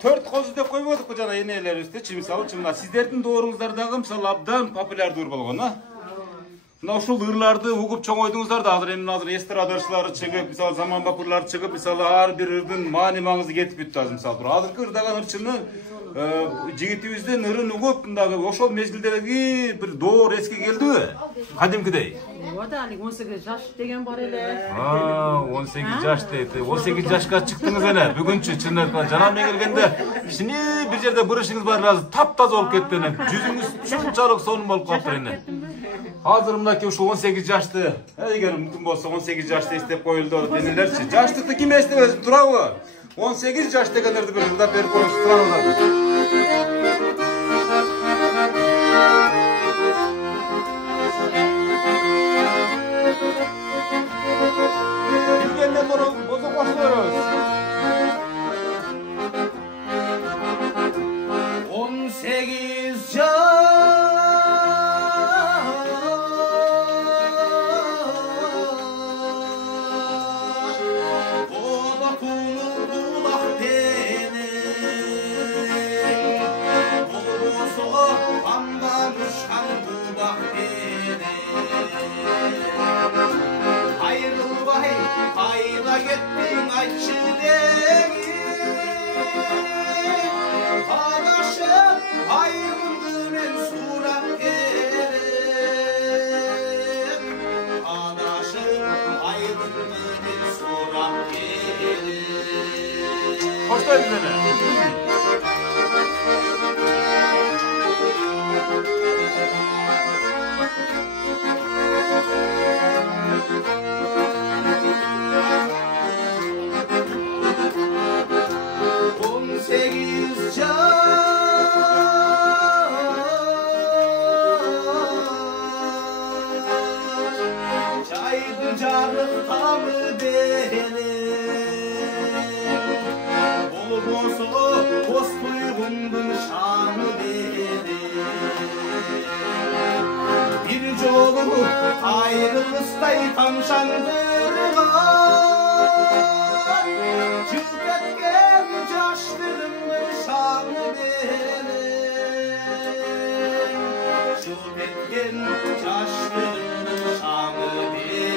Төрт козу деп койбодукпу жана энелерибизди, мисалы мына сиздердин дооруңуздар дагы мисалы абдан популярдуу болгон, Мына ушул ырларды угуп чоңойдуңуздар да азыр эстрадачылары чыгып, мисалы заманбап ырлар чыгып, мисалы ар бир ырдын маани-маңызы кетип бүттү азыр мисалы. Азыркы ырдаган ырчыны жигитибиздин ырын угуп, мындагы ошол мезгилдеги бир доор эске келдиби? Кадимкидей. Оода, 18 жаш деген бар эле. 18 жаш дейт. 18 жашка чыктыңыз эне. Бүгүнчү чындап жана мен келгенде кичине бир жерде бырышыңыз бар эле, таптаза болуп кетти эне. Жүзүңүз шунчалык сонун болуп калыптыр эне. Азыр мынакей ушул 18 жашты, эгер мүмкүн болсо 18 жашты эстеп коюлду денелерчи. Жаштыкты ким эстебесин, турабы? 18 жаш дегендерди бир ырдап берип коюңуз, турабы? kettin aytçı degin Adaşım ayrıldı men surap gerek Adaşım ayrıldı men surap gerek Hoş geldin. Ayrılıştay tamşandırgan Çık etken yaşlarımın şanı benim Çık etken yaşlarımın şanı benim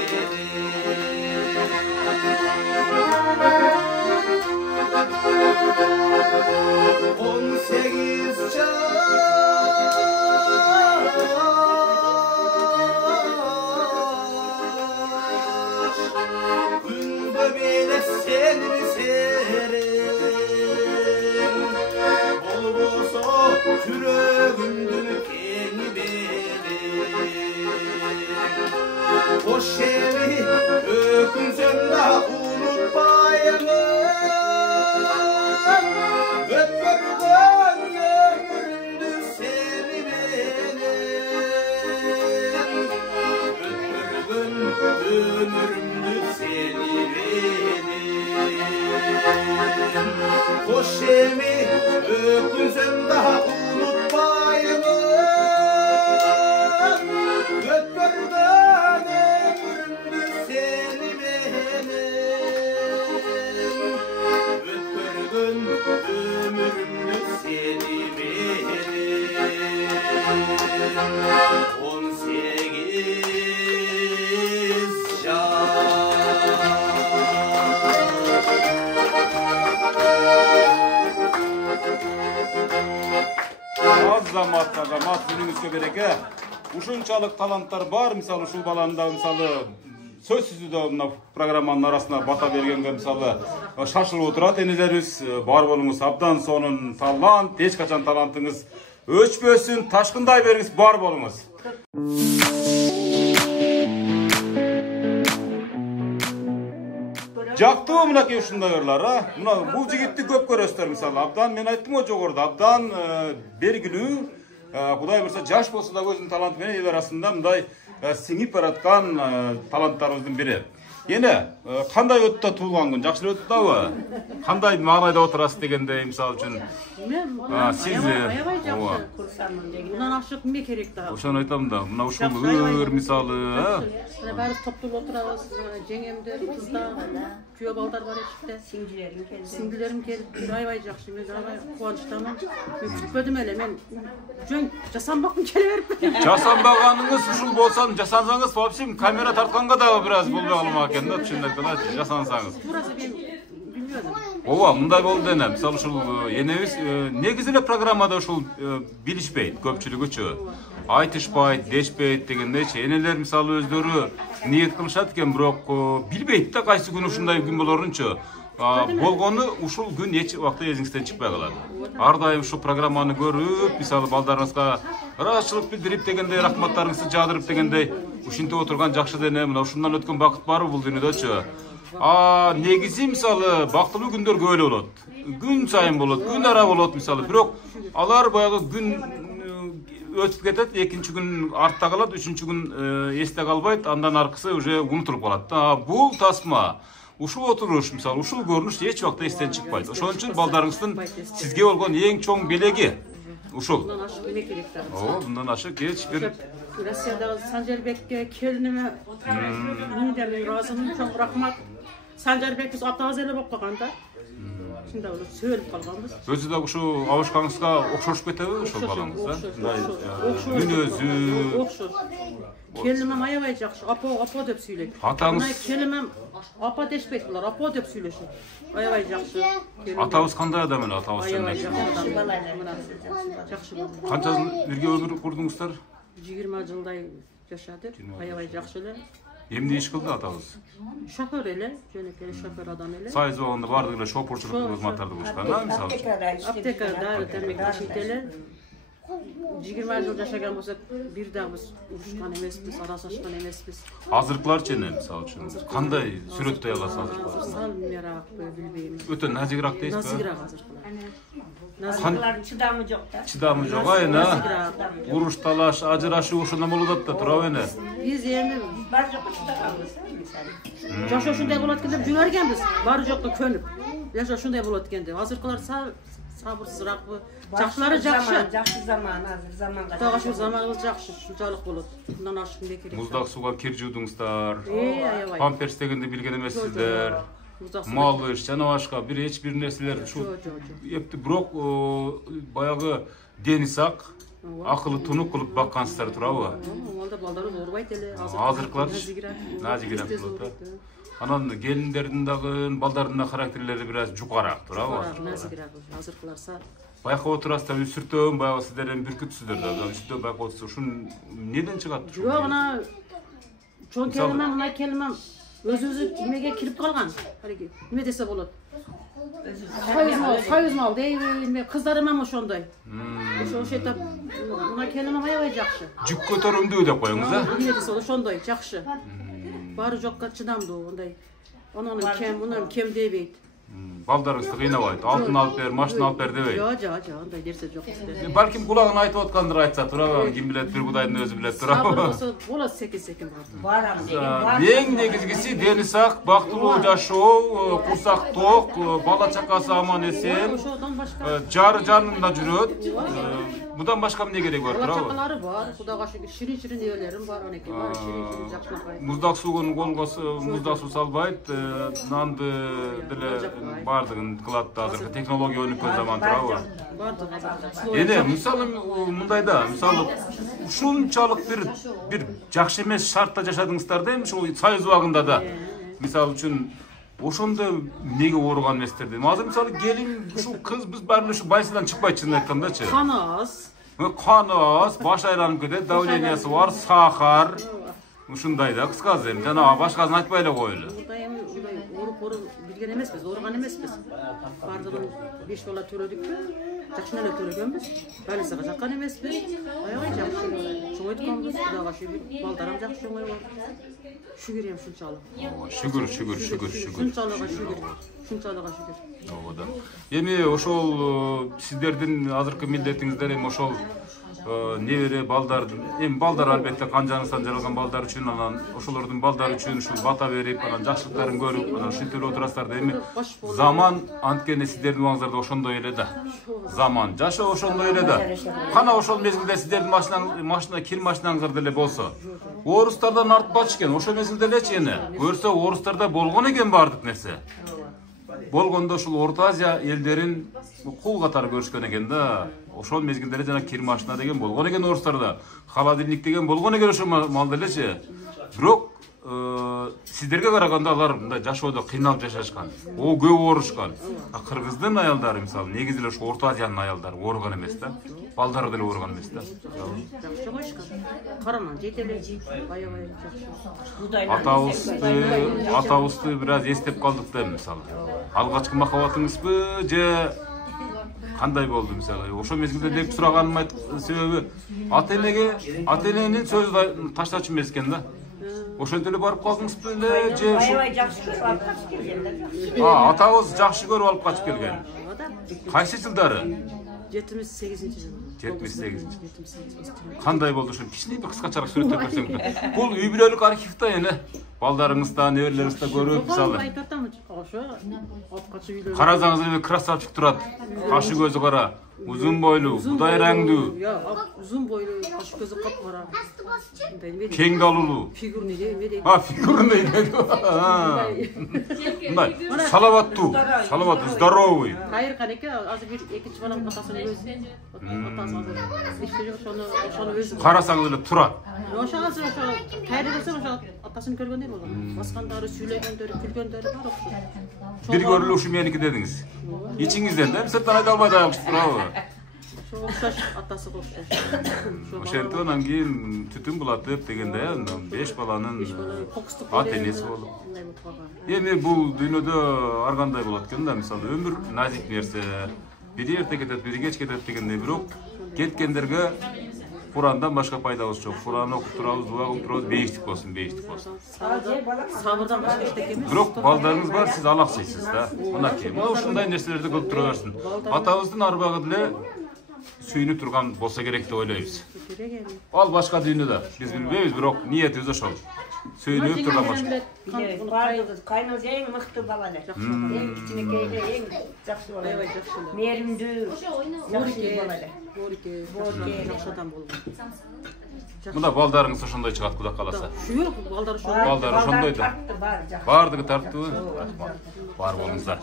18 seni serim Bol bolsa yüreğimdün keni benim Hoş evi ökünsem de unutmayalım Öpürden ömrümdü seni benim Öpürden ömrümdü seni benim Hoş evi öpünsem daha unutmayalım Öpürden ömrümdü seni benim Öpürden ömrümdü seni benim 18 Azamat günüңүзгө береке. Ушунчалык таленттар бар, мисалы ушул баланы да мисалы сөзсүз да мына программанын арасына бата бергенге мисалы шашылып отурат энелерибиз. Бар болуңуз, абдан сонун талант, эч качан талантыңыз өчпөсүн, ташкындай бериңиз, бар болуңуз. Жактуу мынакей ушундай ырлар, мына бул жигитти көп көрөсүздөр мисалы. Абдан мен айттым го жогоруда, абдан бергилүү, Кудай бурса жаш болсо да өзүнүн таланты менен эл арасында мындай сиңип бараткан таланттарыбыздын бири. Эне кандай өттө туулган күн? Жакшы эле өттүбү? Кандай маанайда отурасыз дегенде мисалы үчүн? Мен аябай жакшы курсамын деген. Мындан ашык эмне керек да? Ошону айтам да, мына ушул ыр мисалы, баарыбыз топтолуп отурабыз, жеңемдер, кыздар, күйөө балдар бар эшикте. Сиңдилерим келип, аябай жакшы. Мен аябай кубанычтамын. Мен күтпөдүм эле, мен жөн жасанбакмын келе берип. Жасанбаганыңыз ушул болса, жасансаңыз, вообще камера тартканга да бир аз болбой калмак экен да, чындап жасансаңыз. Ооба, мындай болду эне. Мисалы ушул энебиз негизи эле программада ушул билишпейт, көпчүлүгүчү. Айтышпайт, дешпейт дегендейчи. Энелер мисалы өздөрү ниет кылышат экен, бирок билбейт да кайсы күн ушундай күн болорунчу. Болгону ушул күн эч убакта эсиңизден чыкпай калат. Ар дайым ушул программаны көрүп, мисалы балдарыңызга ыраазычылык билдирип дегендей, рахматтарыңызды жаадырып дегендей, ушинтип отурган жакшы дене, мына ушундан өткөн бакыт барбы бул дүйнөдөчү? Негизи мисалы бактылуу күндөр көп эле болот. Күн сайын болот, күн ара болот мисалы. Бирок алар баягы күн өтүп кетет, экинчи күн артта калат, үчүнчү күн эсте калбайт, андан аркысы уже унутулуп калат. Бул тасма, ушул отуруш, мисалы, ушул көрүнүш эч убакта эстен чыкпайт. Ошон үчүн балдарыңыздын сизге болгон эң чоң белеги ушул. Мындан ашык эме керек да? Мындан ашык эч бир Россиядагы Санжарбекке, келиниме миңден ыраазымын, чоң рахмат. Санжарбек биз атабыз эле болуп калган да. Шунда болот сөйлөп калганбыз. Өзү да ушу абышкаңызга окшошуп кетеби ошол балаңыз, да? Мүнөзү, окшош. Келиним аябай жакшы, апа деп сүйлөйт. Атаңыз келиним апа дешпейт булар, апа деп сүйлөшөт. Аябай жакшы. Атабыз кандай адам эле, атабыз Аябай сенден? жакшы. Канча жыл бирге өмүр курдуңуздар? 20 жылдай жашады. Аябай жакшы эле. Эмне иш кылды атабыз? Шофер эле, жөнөкөй шофер адам эле. Сайыз убагында бардык эле шопурчулук кызматтарды кылышкан, да, мисалы. Аптекада темек ишит эле. 20 жыл жашаган болсок, бир дагы биз урушкан эмеспиз, аралашкан эмеспиз. Азыркыларчы эне, мисалы үчүн. Кандай сүрөттөй аласыз азыркылар? Салмыраак, билбейм. Өтө назигирак дейсизби? Назигирак азыркылар. Азыркылардын чыдамы жок да. Чыдамы жок, эне. Уруш талаш, ажырашуу ошондой болот да, турабы эне? Биз эми Бар жокко чыдаганбыз, мисалы. жашоо ушундай болот экен деп жүргөнбүз. Бары жокко көнүп. Жашоо ушундай болот экен деп. Азыркылар сабырсызраакпы? Жакшылары жакшы. Жакшы заман, азыр заманга. Тагы ошол заманыбыз жакшы, ушунчалык болот. Мындан ашык эмне керек? Муздак сууга кир жуудуңуздар. Аябай. Памперс дегенди билген эмессиздер. Мал иш, жана башка эч бир нерселер ушу эпти бирок баягы дени сак, акылы тунук кылып баккансыздар, турабы? Алда балдарыбыз оорубайт эле. Азыркылар назигирак болот да. Анан келиндердин дагы, балдардын да характерлери бир аз жукарак, турабы? Назигирак, азыркыларса. Байкап отурасыздар, үсүртөм, баягы сиздерден бүркүтсүздөр да, үсүртөм байкап отурсуз. Ушун неден чыгат? Жок, ана чоң келимем, мына келимем өзү эмеге кирип калган. Хареги, эме десе болот. Союз мал дейби, кыздарым ошондой. Ошо этап мына келимем аябай жакшы. Жүк көтөрүмдүү деп коюңуз, а? Эмне десе ошондой жакшы. Бары жокко чыдамдуу, ондай. Анан кем дебейт. Балдарыңызды кыйнабайт. Алтын алып бер, машина алып бер дебейт. Жок, андай нерсе жок бизде. Балким кулагына айтып аткандыр айтса, турабы? Ким билет, бир Кудайдын өзү билет, турабы? Болот секин Барам деген. Эң негизгиси дени сак, бактылуу жашоо, курсак ток, бала чакасы аман эсен, жары жанында жүрөт. Мындан башка эмне керек бар, турабы? Бала чакалары бар, Кудайга шүгүр, ширин небелерим бар, анеке бар, ширин жакшылабайт. Муздак суунун колго муздак суу салбайт, нанды деле бардыгын кылат да, азыркы технология өнүккөн заман, турабы? Эне, мисалы мындай да, мисалы ушунчалык бир жакшы эмес шартта жашадыңыздар да, ушул Союз убагында да. Мисалы үчүн ошондо эмнеге ооруган эместер дейм. Азыр мисалы келин ушул кыз биз баары ушу байсыдан чыкпайт, чынын айткандачы. Каны аз. Каны аз, баш айланып кетет, давлениясы бар, сахар. Ушундай да, кыскасы эми жана башкасын айтпай эле коелу. Ооруп билген эмеспиз, ооруган эмеспиз. Бардыгын 5 бала төрөдүкпү? Жакшы эле төрөгөнбүз. Больницага жаккан эмеспиз. Аябай жакшы чоңойтканбыз, Кудайга шүгүр. Балдарым жакшы чоңойгон. Шүгүр эм шунчалык. Шүгүр. Шунчалыга шүгүр. Ооба. Эми ошол сиздердин азыркы милдетиңиздер эми ошол небере балдардын, эми балдар албетте канжаңыздан жаралган балдар үчүн, анан ошолордун балдары үчүн ушул бата берип, анан жакшылыктарын көрүп, анан ушинтип отурасыздар да. Эми заман анткени сиздердин убагыңыздарда ошондой эле да. Заман жашоо ошондой эле да. Кана ошол мезгилде сиздердин машина кир машинаңыздар деле болсо, орустардан артпачу экен, ошол мезгилде элечи эне. Көрсө орустарда болгон экен баардык нерсе. Болгондо ушул Орто Азия элдерин кул катары көрүшкөн экен да. Ошол мезгилде жана кир машина деген болгон экен орустарда. Холодильник деген болгон экен ошол малда элечи. Бирок сиздерге караганда алар мындай жашоодо кыйналып жашашкан. О көп оорушкан. Кыргыздын аялдары мисалы негизи эле ошо Орто Азиянын аялдары ооруган эмес да. Балдары деле ооруган эмес да. Жакшы чоңойшкан. Каранан жейт эле, аябай жакшы. Атабызды бир аз эстеп калдык да мисалы. Алгачкы махабатыңызбы же кандай болду мисалы? Ошол мезгилде деп сураганым себеби ата-эненин сөзү таштачу эмес экен да. Ошентип эле барып калдыңызбы эле же Аябай жакшы көрүп алып качып келген да. Атабыз жакшы көрүп алып качып келген. Кайсы жылдары? 78-жыл. 78. Кандай болду ошо? Кичине бир кыскачараак сүрөттөп берсең. Бул үй бүлөлүк архив да эне. Балдарыңызда, неберелериңизде көрүп, мисалы. Ошо аткачы үйлөр. Карасаңыз эле красавчик турат. Кашы көзү кара, узун бойлуу, будай раңдуу. Uzun boylu, kaşı gözü kapkara. Кең далулуу. Фигурный де. Фигурный dedi. Мындай саламаттуу, здоровый. Кайыр канеке азыр бир экинчи балам атасын өзү. Атасы азыр иштеп ошону өзү. Карасаңыз эле турат. Ошо азыр ошо кайры көрсөң ошо атасын көргөндөй болот. Баскандары, сүйлөгөндөрү, күлгөндөрү бар окшойт. Бир көрүлүп ушу меники дедиңиз. Ичиңизден да сырттан айта албай турабы? Окшош атасы окшош. Ошентип анан кийин түтүн булатып дегенде 5 баланын ата энеси болуп. Эми бул дүйнөдө ар кандай болот экен да, мисалы өмүр назик нерсе. Бири эрте кетет, бири кеч кетет дегендей, бирок кеткендерге Курандан башка пайдабыз жок. Куранды окуп турабыз, дуа кылып турабыз, бейиштик болсун, бейиштик болсун. Сабырдан башка эчтеке эмес. Бирок балдарыңыз бар, сиз алаксыйсыз да. Мынакей, мына ушундай нерселерди кылып тура берсин. Атабыздын арбагы деле сүйүнүп турган болсо керек деп ойлойбуз. Ал башка дүйнөдө биз билбейбиз, бирок ниетибиз ошол. Сүйүнүп турган болсо. Кайныңыз эң мыкты бала эле. Эң кичинекей эң жакшы бала эле. Мээримдүү, жакшы бала эле. Жакшы адам болгон. Мына балдарыңыз ошондой чыгат, Кудай кааласа. Жок, балдар ошондой. Балдар ошондой да. Бардыгы тартты. Бар болуңуздар.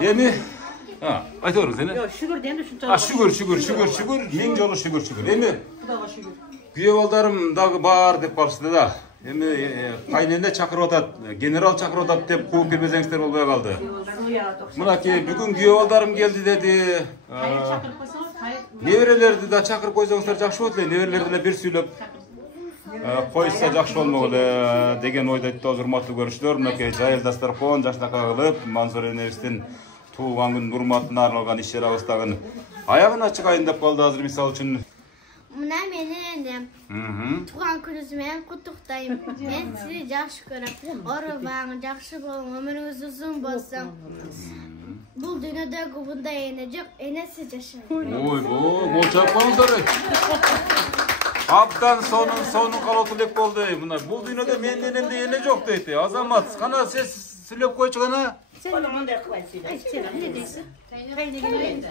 Эми айта бериңиз эне. Жок, шүгүр дегенде ушунча. Шүгүр, миң жолу шүгүр. Эми Кудайга шүгүр. күйөө балдарым дагы бар деп калышты да. Эми кайнене чакырып атат, генерал чакырып атат деп кууп кирбесеңиздер болбой калды. Мынакей бүгүн күйөө балдарым келди деди. Неберелерди да чакырып койсоңуздар жакшы болот эле. Неберелерди эле бир сүйлөп койса жакшы болмок эле деген ойдо айтты, урматтуу көрүүчүлөр. Мынакей жайыл дасторкон жакшынакай кылып, Мансур энебиздин туулган күн урматына арналган иш-чарабыздагы аягына чыгайын деп калды азыр, мисалы үчүн. Мына менин энем. Тууган күнүңүз менен куттуктайм. Мен сизди жакшы көрөм. Оорубаң, жакшы болуң, өмүрүңүз узун болсун. Бул дүйнөдөгү мындай эне жок, энеси жашайт. Ойбой, молчоп калыңыздар. Абдан сонун калып элек болду. Мына бул дүйнөдө менин энемдей эне жок дейт. Азамат, кана сиз сүйлөп койчу кана. Мындай кылбай сүйлөйт.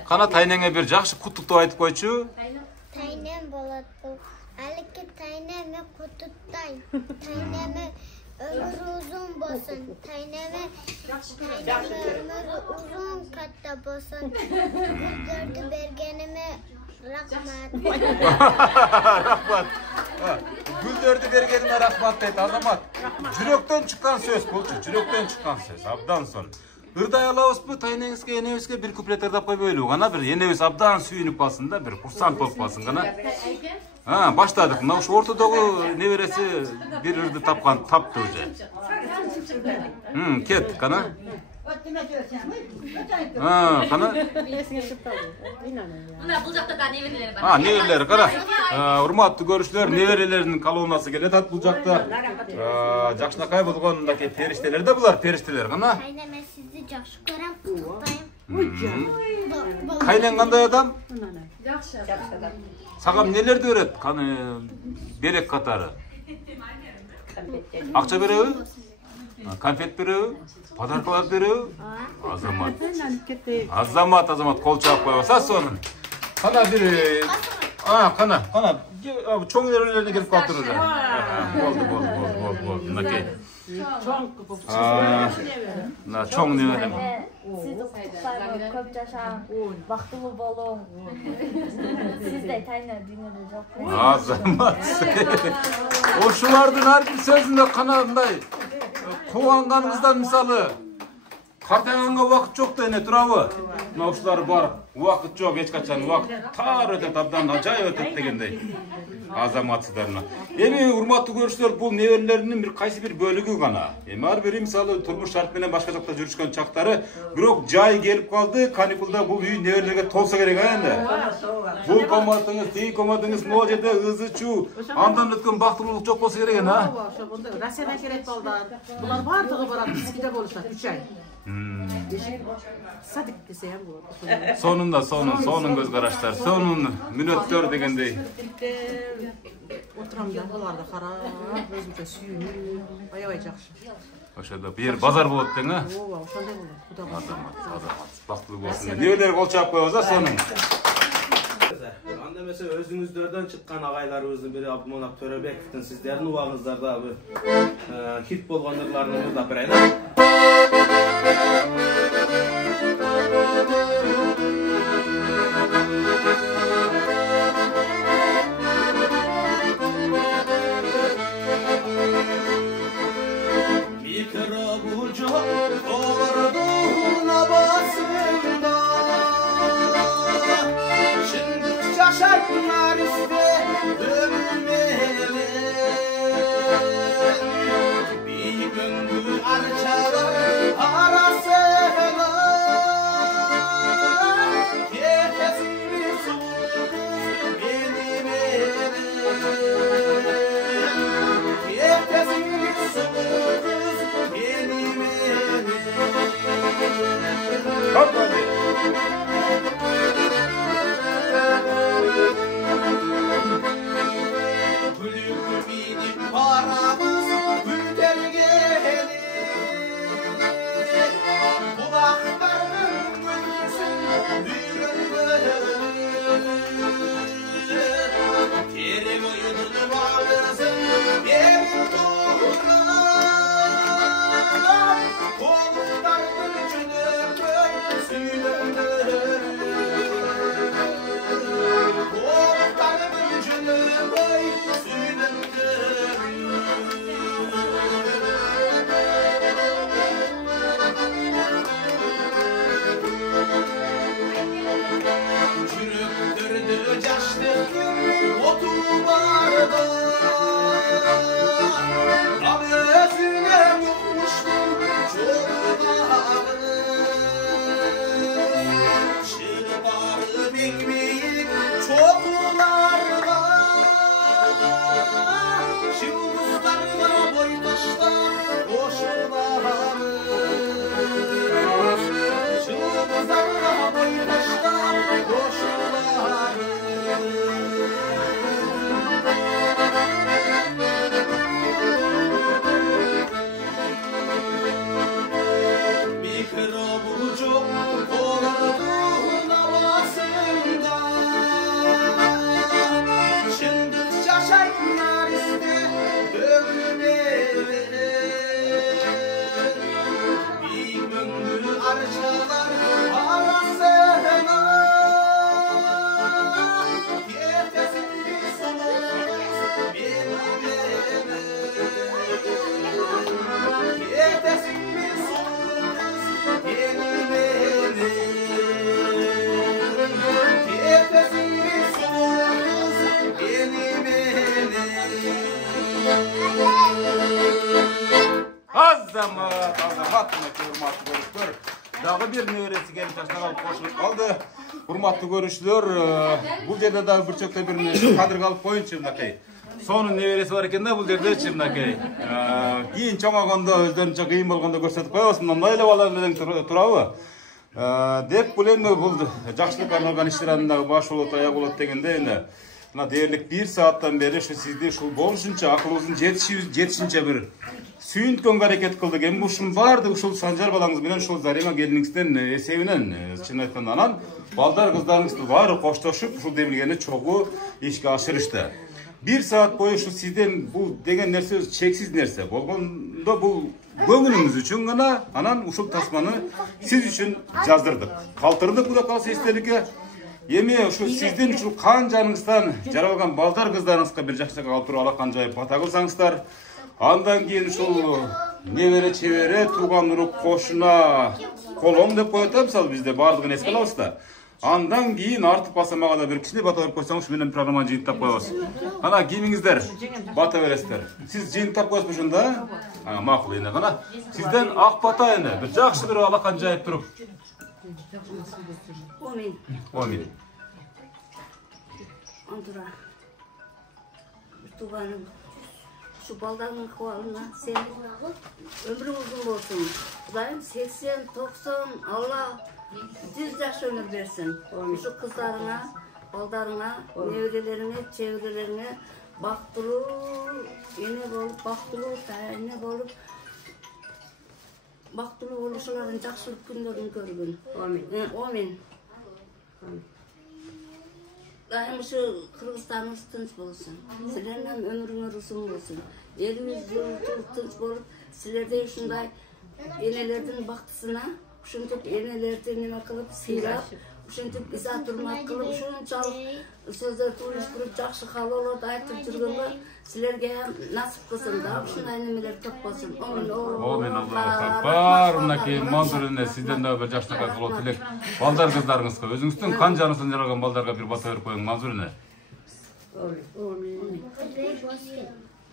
Кана тайнеңе бир жакшы куттуктоо айтып койчу. Тайнем болот бул. Алики тайнеме куттуктайм. Тайнеме өмүрү узун болсун. Тайнеме өмүрү узун катта болсун. Гүлдөрдү бергениме рахмат. Рахмат. Гүлдөрдү бергениме рахмат дейт Азамат. Жүрөктөн чыккан сөз болчу, жүрөктөн чыккан сөз. Абдан сон. Ырдай алабызбы тайнеңизге, энебизге бир куплет ырдап койбойлу. Гана бир энебиз абдан сүйүнүп калсын да, бир курсант болуп калсын гана. Баштадык. Мына ушу ортодогу небереси бир ырды тапты уже. Кет, кана. Кана. Мына бул жакта да неберелер бар. Неберелер, кара. Урматтуу көрүүчүлөр, неберелердин колоннасы келатат бул жакта. Жакшынакай болгон мынакей периштелер да булар, периштелер кана. Кайнеме сизди жакшы көрөм, куттуктайм. Кайнең кандай адам? Жакшы. Сага нелерди берет? Каны белек катары. Акча береби? Конфет береби? Подаркалар береби? Азамат кол чаап койбаса сонун. Кана бир кана чоң нерелерди келип калдыр уже. Болду. Мынакей. Чоң нерелер. Сизди куттуктайм, көп жашаң, бактылуу болуң. Сиздей тайна дүйнөдө жок. Азамат. Ошулардын ар бир сөзүндө кана мындай кубанганыңыздан мисалы картайганга убакыт жок да эне турабы? Мына ушулар бар. Убакыт жок, эч качан убакыт тар өтөт, абдан ажайып өтөт дегендей. Азаматсыздарына. Эми урматтуу көрүүчүлөр, бул неберелеринин бир кайсы бир бөлүгү гана. Эми ар бири мисалы турмуш шарт менен башка жакта жүрүшкөн чактары, бирок жай келип калды, каникулда бул үй неберелерге толсо керек энди. Бул комнатыңыз, тиги комнатыңыз, могу жерде ызы-чуу, андан өткөн бактылуулук жок болсо керек эне. Россиядан келет балдар. Булар бардыгы барат, бизде болушат 3 ай. Садик десе ham болот. Сонун көз караштар, сонун мүнөттөр дегендей. Отурам да буларды карап, өзүмчө сүйүнүп, аябай жакшы. Ошондо бир базар болот дең, а? Ооба, ошондой болот. Кудайга Азамат, бактылуу болсун. Небелер кол чаап коебуз, а сонун. Анда эмесе өзүңүздөрдөн чыккан агайларыбыздын бири Абдуманап Төрөбековдун сиздердин убагыңыздарда хит болгон ырларын мурдап берейин. Yaşaklar iste ömrümeli bir gündür arçalar arasına kefesini soğuk benim kefesini soğuk benim paramız güzel gelir kulaklarının gülsün büyüdür terim uyudun bağlısın yerin tuğlar koluklarının çünür süydürdür koluklarının çünür süydürdür Çürüktürdü yaşlıkın otuvarda Tabi özüne yokmuştu çocukları Çırparı bekmeyip çoklarla Şıldızlarla boydaşlar koşuları Şıldızlarla boydaşlar koşuları Mikrobucu koladığın havasında Çındık şaşaklar iste ömrüme Bir gündür arçalar arasına Kefesini solumuz benim Kefesini solumuz benim Kefesini solumuz benim Azamat, hurmatlı görüşler. Dagı bir növresi gelip taşlara alıp koşulup kaldı. Hurmatlı görüşler, bu yerde da bir çokta bir kadir kalıp koyunca mınakay. Sonun növresi var eken de bu yerde çimnakay. Keyin çoğaganda özlerini çok kıyım bolganda gösterip koyasın. Mayla balarından turabı. Dep bulen buldu. Жақшылық арналған işleranındağı baş olot, ayak olot degende ene. Değerlik bir saatten beri şu sizde şu boluşunca akılımızın жетишинче bir sүйүнткөнгө аракет кылдык. Эми ушун баардыгы ушул Санжар балаңыз менен ушул Зарема келиниңиздин эсебинен чын айтканда анан балдар кыздарыңыздын баары коштошуп ушул демилгени чогуу ишке ашырышты. Bir saat boyu şu sizden bu degen nerse çeksiz nerse болгондо бул көңүлүңүз үчүн гана анан ушул тасманы siz үчүн жаздырдык. Калтырдык куда калса эстеликке. Эми ушу сиздин ушул кан жаныңыздан жаралган балдар кыздарыңызга бир жакшылык алып туруп алакан жайып бата кылсаңыздар, андан кийин ушул небере чебере тууган урук кошуна колом деп коет мисалы бизде баардыгын эске алабыз да. Андан кийин артып басамага да бир кичине бата берип койсоңуз менен программаны жыйынтап коебуз. Ана кийимиңиздер бата бересиздер. Сиз жыйынтап коесузбу ушунда? Макул эне гана. Сизден ак бата эне бир жакшы бир алакан жайып туруп. Амин. Андыра. Туганым. Şu baldarın kıvalına sen ömrün uzun olsun. Kızlarım 80, 90, Allah 100 yaş ömür versin. Şu kızlarına, baldarına, nevrelerine, çevrelerine baktırır, yine bolup, baktırır, yine bolup бактылуу болушуларын, жакшылык күндөрүн көргүн. Amin. Amin. Daim şu Kırgızistan'ımız tınç bolsun. Sizlerden ömrüңөр uzun bolsun. Elimiz tınç bolup, sizlerde şunday enelerden baktısına, şuntup enelerden neme kılıp, sıyrap, şuntup izah durmak kılıp, şunçalık sözler turuşturup, jakşı halolordu aytıp жүргөнгө sizlerge nasip kılsın da, şunday nemeler top bolsun. Amin. Amin. Allahu Akbar. Mınaki Manzurene sizden de bir жакшылыкка кылуу тилек. Балдар кыздарыңызга, өзүңүздүн кан жанысын жаралган балдарга бир бата берип коюң, Manzurene. Amin.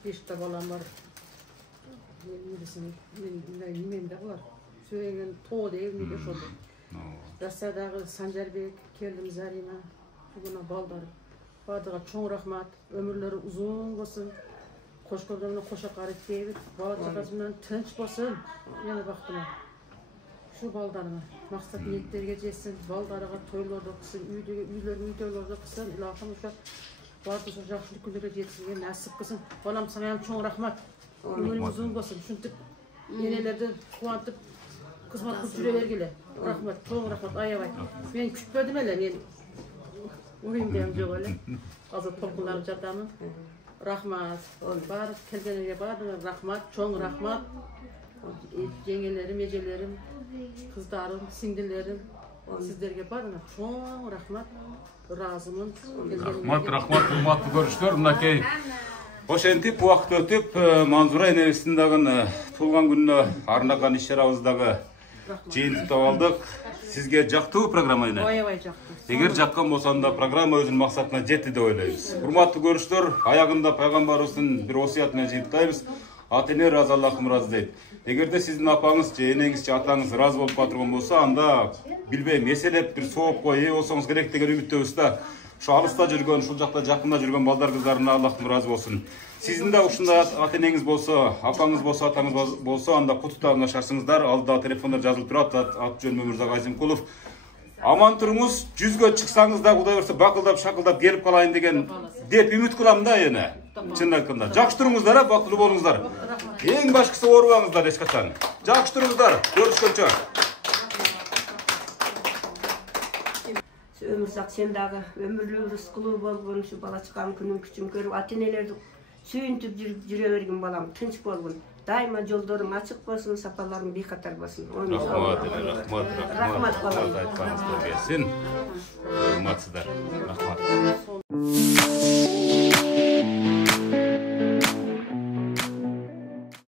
İşte balam var. Bilmem de var. Söyleyen toğdu evimde şoldu. Rasyadağı Sanjarbek, keldim Zarima. Bugün baldarı. Bardığa çoğun rahmat. Ömürleri uzun olsun. Koşkorlarına koşa qarıp deyip, bala çakasından tınç bolsun. Yana baktım. Şu baldarına maksat niyetlerge jetsin. Baldarıga toylarda kılsın, uylarda kılsın. İlahım uşak. Bardığı jakşılık günlere jetsin. Nasip kılsın. Balam sana hem çoğun rahmat. Ömürüm uzun olsun. Şuntup enelerden kuantıp kızmat kız jürebergile. Rahmat, çoğun rahmat, ayabay. Men kütmedim ele, men uyum deyim yok öyle. Azı tolkunlarım jardamın. Rahmat, bar kelgenlerge bardyna rahmat, çoğun rahmat. Jengelerim, ejelerim, kızlarım, singillerim, sizlerge bardyna çoğun rahmat. Razımın. Rahmat, hurmattуу көрүштөр. Мынакей ошентип убакыт өтүп, Манзура энебиздин дагы туулган күнүнө арнаган иш-чарабыздагы жыйынтыктап алдык. Сизге жактуу программа эне? Аябай жактуу. Эгер жаккан болсо анда программа өзүнүн максатына жетти деп ойлойбуз. Урматтуу көрүштөр, аягында пайгамбарыбыздын бир осуят менен жыйынтыктайбыз. Ата-эне разы, Аллахым разы дейт. Эгерде сиздин апаңыз же энеңиз же атаңыз разы болуп калган болсо, анда билбейм, эселеп бир соопко ээ болсоңуз керек деген үмүттөбүз да. Şu alısta жүргөн, ушул жакта жакында жүргөн балдар кыздарына Аллахым разы болсун. Сиздин да ушундай ата-энеңиз болсо, апаңыз болсо, атаңыз болсо, анда кутуктап нашарсыңыздар. Алдыда телефондар жазылып турат. Ат жөнүм Мырза Газимкулов. Аман туруңуз, 100гө чыксаңыз да Кудай берсе бакылдап, шакылдап келип калайын деген деп үмүт кылам да эне. Чын айтканда, жакшы туруңуздар, бактылуу болуңуздар. Эң башкысы оорубаңыздар эч качан. Жакшы туруңуздар. Көрүшкөнчө. Ömürsaq sen dağı ömürlüğü rızkılığı bolgun, şu bala çıkan günün küçüm görüp ata-enelerdi suyuntüp jüre bergin balam, tınç bolgun. Daima yollarım açık bolsun, sapalarım bekatar bolsun. Rahmat balam. Rahmat balam. Rahmat balam.